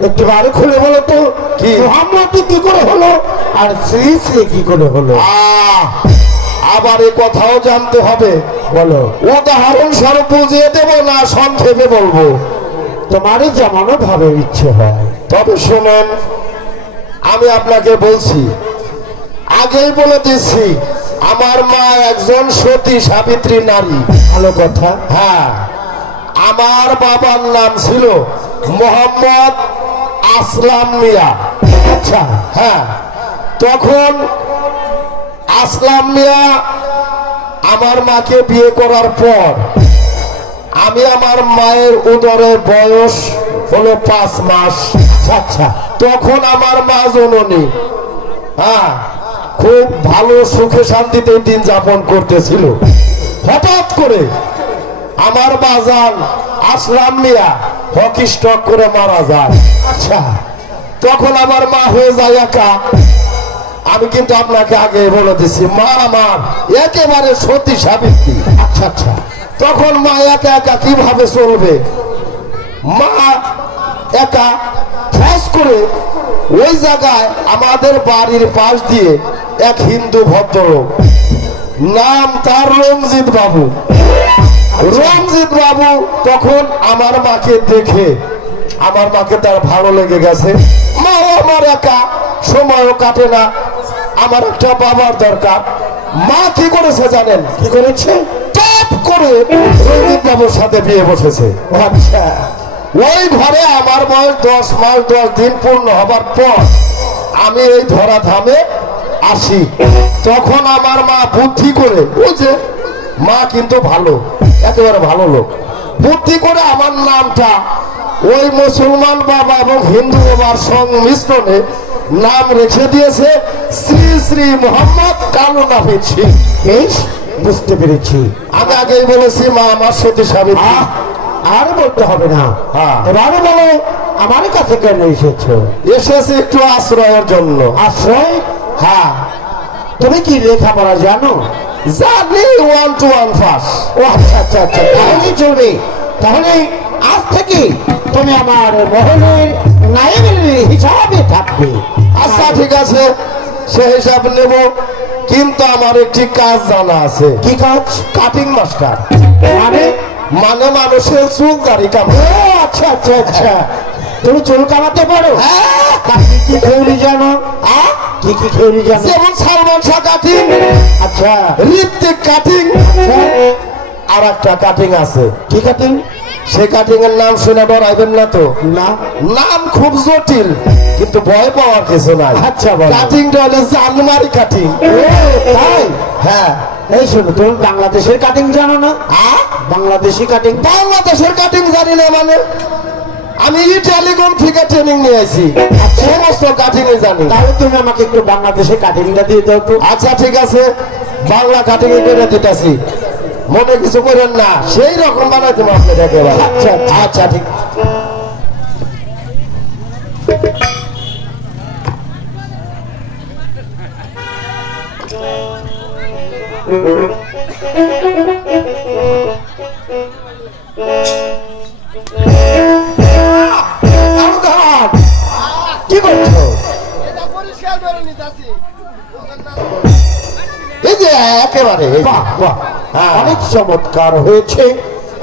একটু আরো খুলে বলো তো, কি মোহাম্মদ কি করে হলো আর শ্রী শ্রী কি করে হলো? আবার এ কথাও জানতে হবে। বলো। উদাহরণ স্বরূপ বুঝিয়ে দেবো না সংক্ষেপে বলবো? তোমারই যেমন ভাবে ইচ্ছে হয়। তবে শোনেন, আমি আপনাকে বলছি, আগেই বলে দিচ্ছি, আমার মা একজন সতী সাবিত্রী নারী। ভালো কথা। হ্যাঁ, আমার বাবার নাম ছিল মোহাম্মদ আসলাম মিয়া। আচ্ছা, হ্যাঁ, তখন আসলাম মিয়া আমার মাকে বিয়ে করার পর আমি আমার মায়ের উদরে বয়স হলো 5 মাস। আচ্ছা, তখন আমার মা জননী হ্যাঁ খুব ভালো সুখে শান্তিতে দিন যাপন করতেছিল। হঠাৎ করে আমার বাজান আসলাম মিয়া হকি স্ট্রোক করে মারা যায়। আচ্ছা, তখন আমার মা হয়ে যায় একা। আমি কিন্তু আপনাকে আগে বলে দিচ্ছি, মা আমার একেবারে সতী সাবিত্রী। আচ্ছা আচ্ছা, তখন মা একা একা কিভাবে চলবে? মা একা ফ্যাস করে ওই জায়গায় আমাদের বাড়ির পাশ দিয়ে এক হিন্দু ভদ্রলোক, নাম তার রঞ্জিত বাবু। রঞ্জিত বাবু তখন আমার মাকে দেখে আমার মাকে তার ভালো লেগে গেছে। মা আমার একা, সময়ও কাটে না, আমার একটা বাবার দরকার। মা কি করেছে জানেন? কি করেছে? টপ করে রঞ্জিত বাবুর সাথে বিয়ে বসেছে। আচ্ছা, ওই ঘরে আমার বয়স 10 মাস 10 দিন পূর্ণ হবার পর আমি এই ধরাধামে আসি। তখন আমার মা বুদ্ধি করে, ওই যে মা কিন্তু ভালো, একেবারে ভালো লোক, বুদ্ধি করে আমার নামটা ওই মুসলমান বাবা এবং হিন্দু বাবার সংমিশ্রণে নাম রেখে দিয়েছে শ্রী শ্রী মোহাম্মদ কালু নাপিত সিং। বুঝতে পেরেছি। আমি আগেই বলেছি মা আমার সতী সাবিত্রী। আর বলতে হবে না। এবারে বলো, আমার কাছে কেন এসেছো? এসেছি একটু আশ্রয়ের জন্য। আশ্রয়? হ্যাঁ। তুমি কি লেখাপড়া জানো? জানি 1 to 1 ফার্স্ট। ও আচ্ছা আচ্ছা আচ্ছা, তাহলে চলবে। তাহলে আজ থেকে তুমি আমার মহলের নায়েবের হিসাবে থাকবে। আচ্ছা ঠিক আছে, সে হিসাব নেব, কিন্তু আমার একটি কাজ জানা আছে। কি কাজ? Cutting master. মানে মানে মানুষের চুল দাড়ি কাম। ও আচ্ছা আচ্ছা আচ্ছা, তুমি চুল কামাতে পারো? তা কি কি খেউরি জানো? কি কি খেউরি জানো? যেমন সালমান শাহ কাটিং, আচ্ছা ঋত্বিক কাটিং, আর একটা কাটিং আছে। কি কাটিং? সে কাটিং এর নাম শুনে ডরাইবেন না তো? না, নাম খুব জটিল, কিন্তু ভয় পাওয়ার কিছু নাই। আচ্ছা বলো। কাটিংটা হলো জানমারি কাটিং। তাই? হ্যাঁ। এই শোনো, তুমি বাংলাদেশের কাটিং জানো না? বাংলাদেশি কাটিং? বাংলাদেশের কাটিং জানি না মানে? আমি ইটালিগন থেকে ট্রেনিং নিয়ে আসি, সমস্ত কাটিং জানি। তাহলে তুমি আমাকে একটু বাংলাদেশের কাটিংটা দিয়ে দাও তো। আচ্ছা ঠিক আছে, বাংলা কাটিং করে দিতেছি, মনে কিছু করেন না, সেই রকম বানাই দেবো আপনার একেবারে। আচ্ছা আচ্ছা ঠিক। কি করছো? এই যে একেবারে এই যে। বাহ বাহ, অনেক চমৎকার হয়েছে।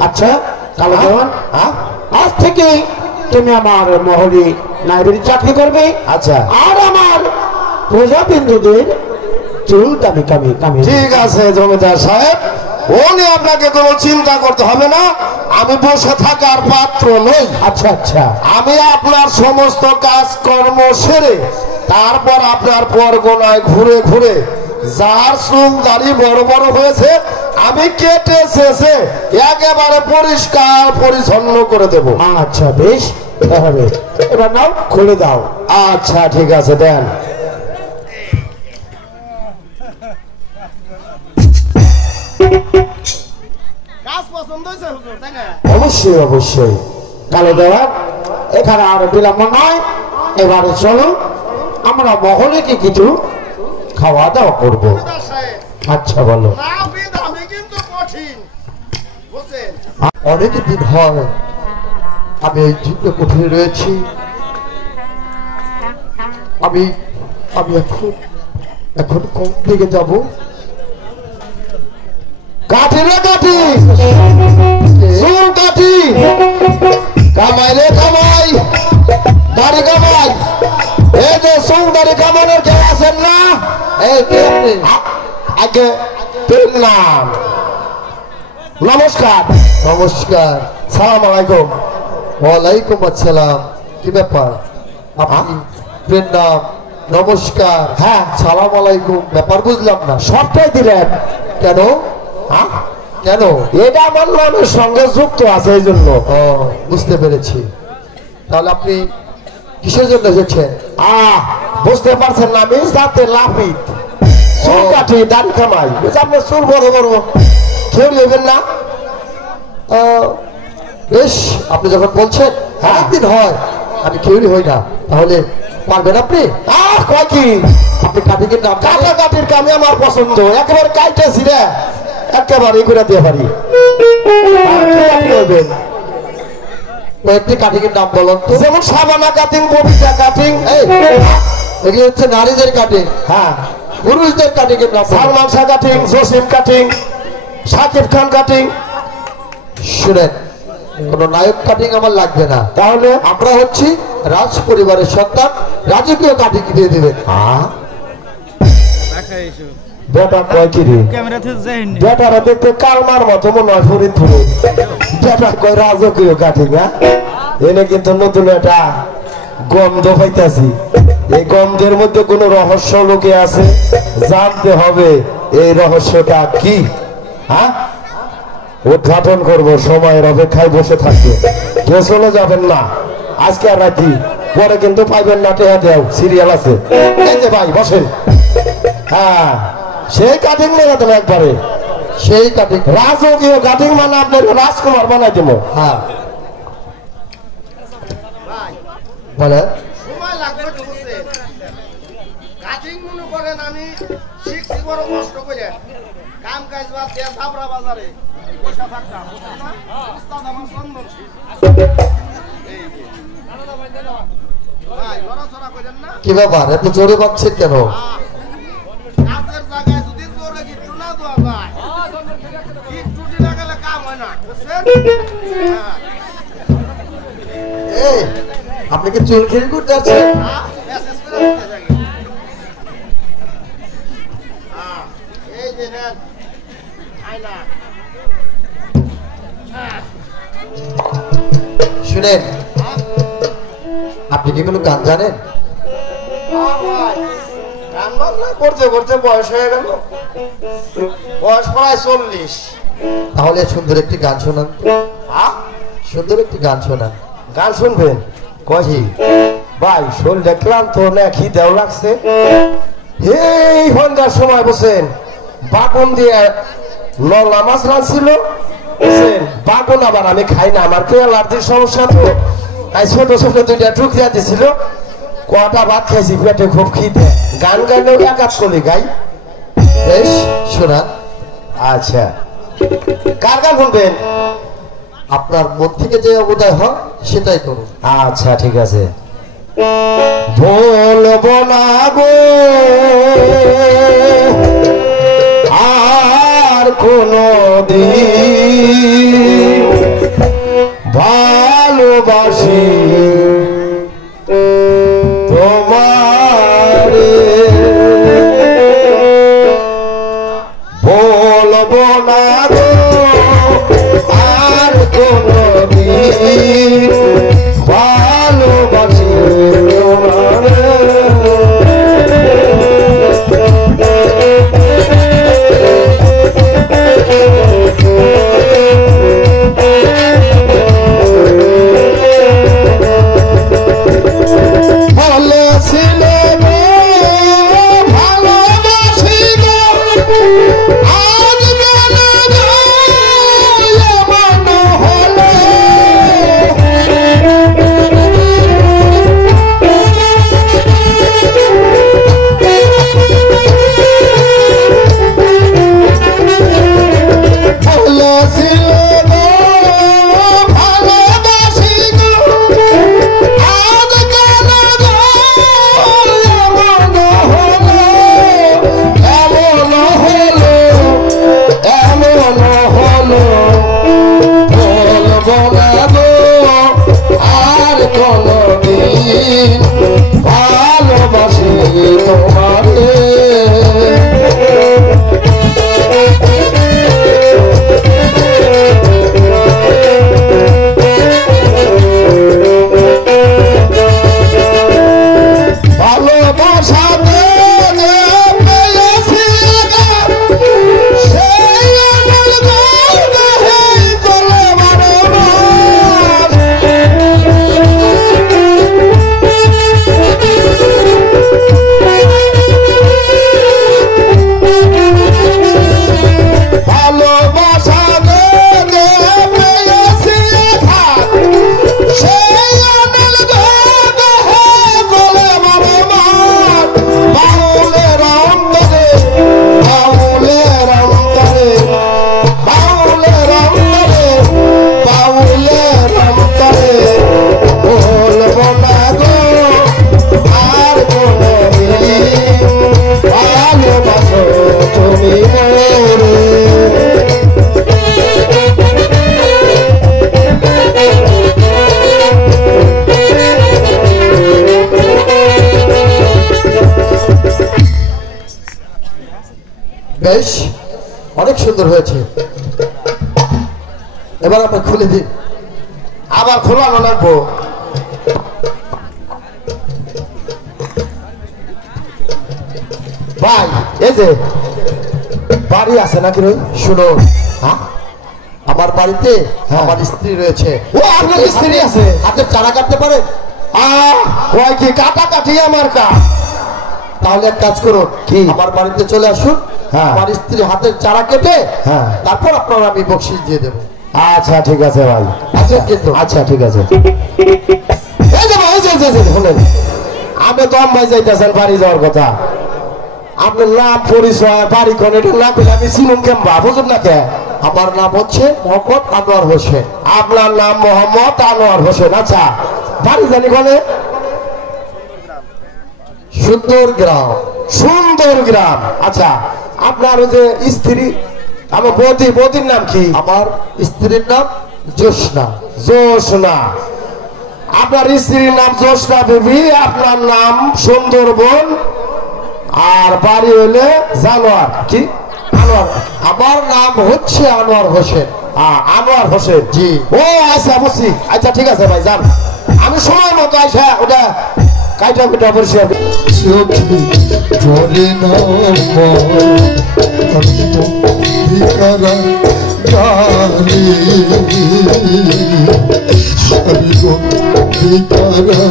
আচ্ছা কালো দেওয়ান, আজ থেকে তুমি আমার মহলে নাইবের চাকরি করবে। আচ্ছা আর আমার প্রজাবিন্দুদের চুল দামি কামি কামি। ঠিক আছে জমিদার সাহেব, ও নিয়ে আপনাকে কোনো চিন্তা করতে হবে না, আমি বসে থাকার পাত্র নই। আচ্ছা আচ্ছা, আমি আপনার সমস্ত কাজকর্ম সেরে তারপর আপনার পরগনায় ঘুরে ঘুরে যার চুল দাড়ি বড় বড় হয়েছে আমি কেটে শেষে একেবারে পরিষ্কার পরিচ্ছন্ন করে দেব। আচ্ছা বেশ, তাহলে এবার নাও খুলে দাও। আচ্ছা ঠিক আছে, দেন। অবশ্যই অবশ্যই কালো দেওয়ার, এখানে আর বিলম্ব নয়, এবারে চলো আমরা মহলে কি কিছু খাওয়া দাওয়া করবো। আচ্ছা বলো। অনেক দিন হয় আমি এই যুদ্ধ কুঠিরে রয়েছি। আমি আমি এখন এখন কোন দিকে যাব? কাঠি রে কাঠি, চুল কাঠি, কামাই রে কামাই, দাড়ি কামাই। এই যে চুল দাড়ি কামানোর কেউ আছেন না? এই কে আপনি? আগে তোর নাম? নমস্কার। নমস্কার। সালাম আলাইকুম। ওয়ালাইকুম আসসালাম। কি ব্যাপার? আপনি আপনার নাম, নমস্কার, হ্যাঁ সালাম আলাইকুম, ব্যাপার বুঝলাম না। সবটাই দিলেন কেন? হ্যাঁ? কেন? এটা আমার নামের সঙ্গে যুক্ত আছে এই জন্য। ও বুঝতে পেরেছি। তাহলে আপনি কিসের জন্য এসেছেন? বুঝতে পারছেন না, আমি যাতে লাফিত চুল কাঠি দাড়ি কামাই। আপনার চুল বড় বড় কেউ নেবেন না? বেশ, আপনি যখন বলছেন, অনেকদিন হয় আমি কেউই হই না, তাহলে পারবেন আপনি? কয় কি? আপনি কাটিংয়ের নাম জানেন? কাটা কাটির কামে আমার পছন্দ, একেবারে কাইটেছি রে, একেবারে করে দিয়ে পারি। কয়েকটি কাটিংয়ের নাম বলুন তো। যেমন সাবানা কাটিং, ববিতা কাটিং, এগুলো হচ্ছে নারীদের কাটিং। হ্যাঁ, পুরুষদের কাটিংয়ের নাম বলুন। Salman Shah cutting, Jasim cutting, Shakib Khan cutting. শুনেন, কোন নায়ক কাটিং আমার লাগবে না, তাহলে আমরা হচ্ছি রাজ পরিবারের সন্তান, রাজকীয় কাটিং দিয়ে দিবেন। বেটা কয় কি রে? বেটারা দেখতে কালমার মতো মনে হয় ফরিদপুরে। বেটা কয় রাজকীয় কাটিং। এনে কিন্তু নতুন একটা গন্ধ পাইতাছি। এই গন্ধের মধ্যে কোনো রহস্য লুকে আছে, জানতে হবে এই রহস্যটা কি। হ্যাঁ, উদ্ঘাটন করব, সময়ের অপেক্ষায় বসে থাকবে, কেউ চলে যাবেন না। আজকে আর রাতি, পরে কিন্তু পাইবেন না, টেহা দেও, সিরিয়াল আছে। এই যে ভাই বসেন। হ্যাঁ, সেই কাটিং লেগে দেবো একবারে, সেই কাটিং। রাজকীয় কাটিং মানে আপনার রাজকুমার বানাই দেবো। হ্যাঁ বলে সময় লাগবে তো বুঝছেন। কাটিং মনে করেন আমি শিখছি বড় কষ্ট করে, কাম কাজ বাদ দিয়ে সাবরা বাজারে পয়সা থাকতাম, বুঝছেন না? উস্তাদ আমার চন্দন শীষ। এই যে ভাই লড়াচড়া করেন না। কি ব্যাপার, এত জোরে পাচ্ছেন কেন? কাজের জায়গায় যদি জোরে গিট্টু না দেওয়া যায়, গিট্টুটি লাগালে কাম হয় না। এই আপনি কি চুল খেয়ে করতে আছেন? এই যে নেন আয়না শুনেন, আপনি কি কোনো গান জানেন? গান বাজনা করতে করতে বয়স হয়ে গেল, বয়স প্রায় 40। তাহলে সুন্দর একটি গান শোনান। সুন্দর একটি গান শোনান। গান শুনবেন? কহি ভাই শোন দেখলাম তো না খিদেও লাগছে। এই সন্ধ্যার সময় বসেন বাটন দিয়ে ললা মাছ রাঁধছিল বুঝছেন। বাটন আবার আমি খাই না, আমার তো অ্যালার্জির সমস্যা তো, তাই ছোট ছোট দুইটা টুকরা দিছিল। কটা ভাত খাইছি, পেটে খুব খিদে। গান গাইলেও একাত কলি গাই। বেশ শোনান। আচ্ছা, কার গান শুনবেন? আপনার মন থেকে যে অবদায় হয় সেটাই করুন। আচ্ছা ঠিক আছে। বলবো না গো আর কোনো দিন ভালোবাসি তোমারে, বলবো না গো আর কোনো দিন ভালোবাসি তোমারে। ভালোবাসি তোমারে। বেশ অনেক সুন্দর হয়েছে, এবার আপনি খুলে দিন। আবার খোলানো লাগবো? ভাই এই যে বাড়ি আছে নাকি? শুনো, হ্যাঁ আমার বাড়িতে আমার স্ত্রী রয়েছে। ও আপনার স্ত্রী আছে? হাতের চারা কাটতে পারেন? কয় কি কাটা কাটি আমার কাজ? তাহলে এক কাজ করুন, কি? আমার বাড়িতে চলে আসুন, হ্যাঁ। আমার স্ত্রী হাতের চারা কেটে হ্যাঁ তারপর আপনার আমি বকশিশ দিয়ে দেবো। আচ্ছা ঠিক আছে ভাই। আচ্ছা কিন্তু আচ্ছা ঠিক আছে। এই যে ভাই, এই যে শুনেন, আপনি তো আম্মাই যাইতেছেন বাড়ি যাওয়ার কথা, আপনার নাম পরিচয় বাড়ি কোন এটা না পেলে আমি চিনুন কেমবা, বুঝুন না কে? আমার নাম হচ্ছে মোহাম্মদ আনোয়ার হোসেন। আপনার নাম মোহাম্মদ আনোয়ার হোসেন। আচ্ছা বাড়ি জানি কোনে? সুন্দর গ্রাম। সুন্দর গ্রাম। আচ্ছা আপনার ওই যে স্ত্রী আমার বৌদির নাম কি? আমার স্ত্রীর নাম জ্যোৎস্না। জ্যোৎস্না। আপনার স্ত্রীর নাম জ্যোৎস্না দেবী, আপনার নাম সুন্দরবন, আর বাড়ি হলে জানোয়ার। কি? আনোয়ার। আমার নাম হচ্ছে আনোয়ার হোসেন। আনোয়ার হোসেন। জি। ও আচ্ছা বুঝছি। আচ্ছা ঠিক আছে ভাই, যান, আমি সময় মতো আসা ওটা কাইটা পিটা পরিষ্কার। চোখে জলে না ভিকারা গালি, আমি ভিকারা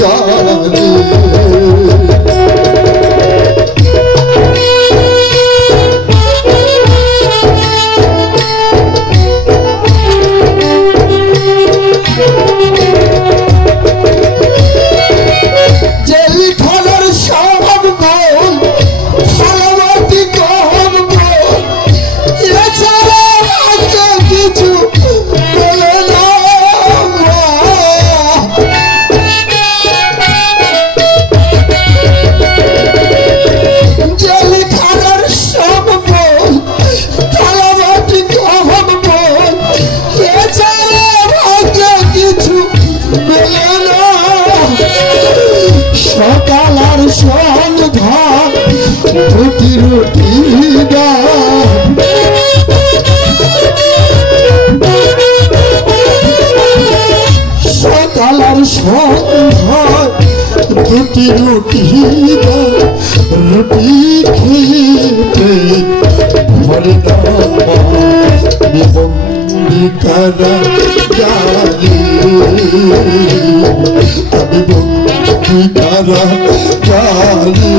গালি। সকালার সন্ধ্যা রুটি রুটি সকালার সন্ধ্যা রুটি রুটি রুটি খেতে ভরে বন্দিকারা গালি, আমি বন্দিকারা গালি।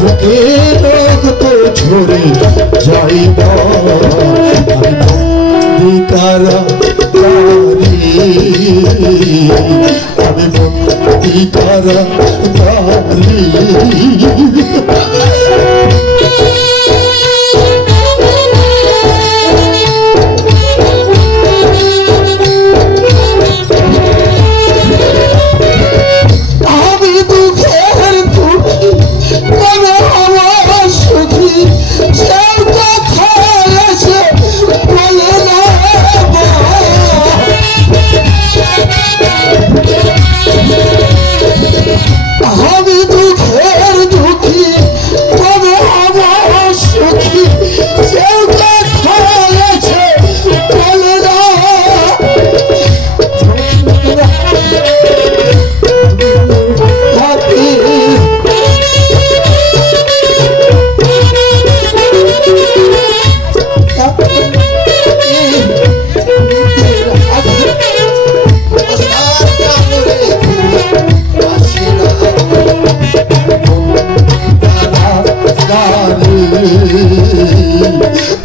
বুকে রক্ত ঝরে যাইব, আমি বন্দিকারা গালি, আমি বন্দিকারা গালি।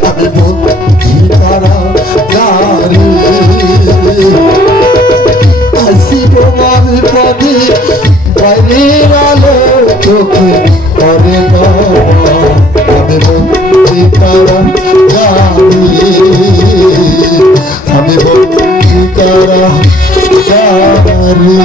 আমি বন্দিকারা গালি, আসি তোমার পদে বাইরের আলো চোখে করে না, আমি বন্দিকারা গালি, আমি বন্দিকারা গালি।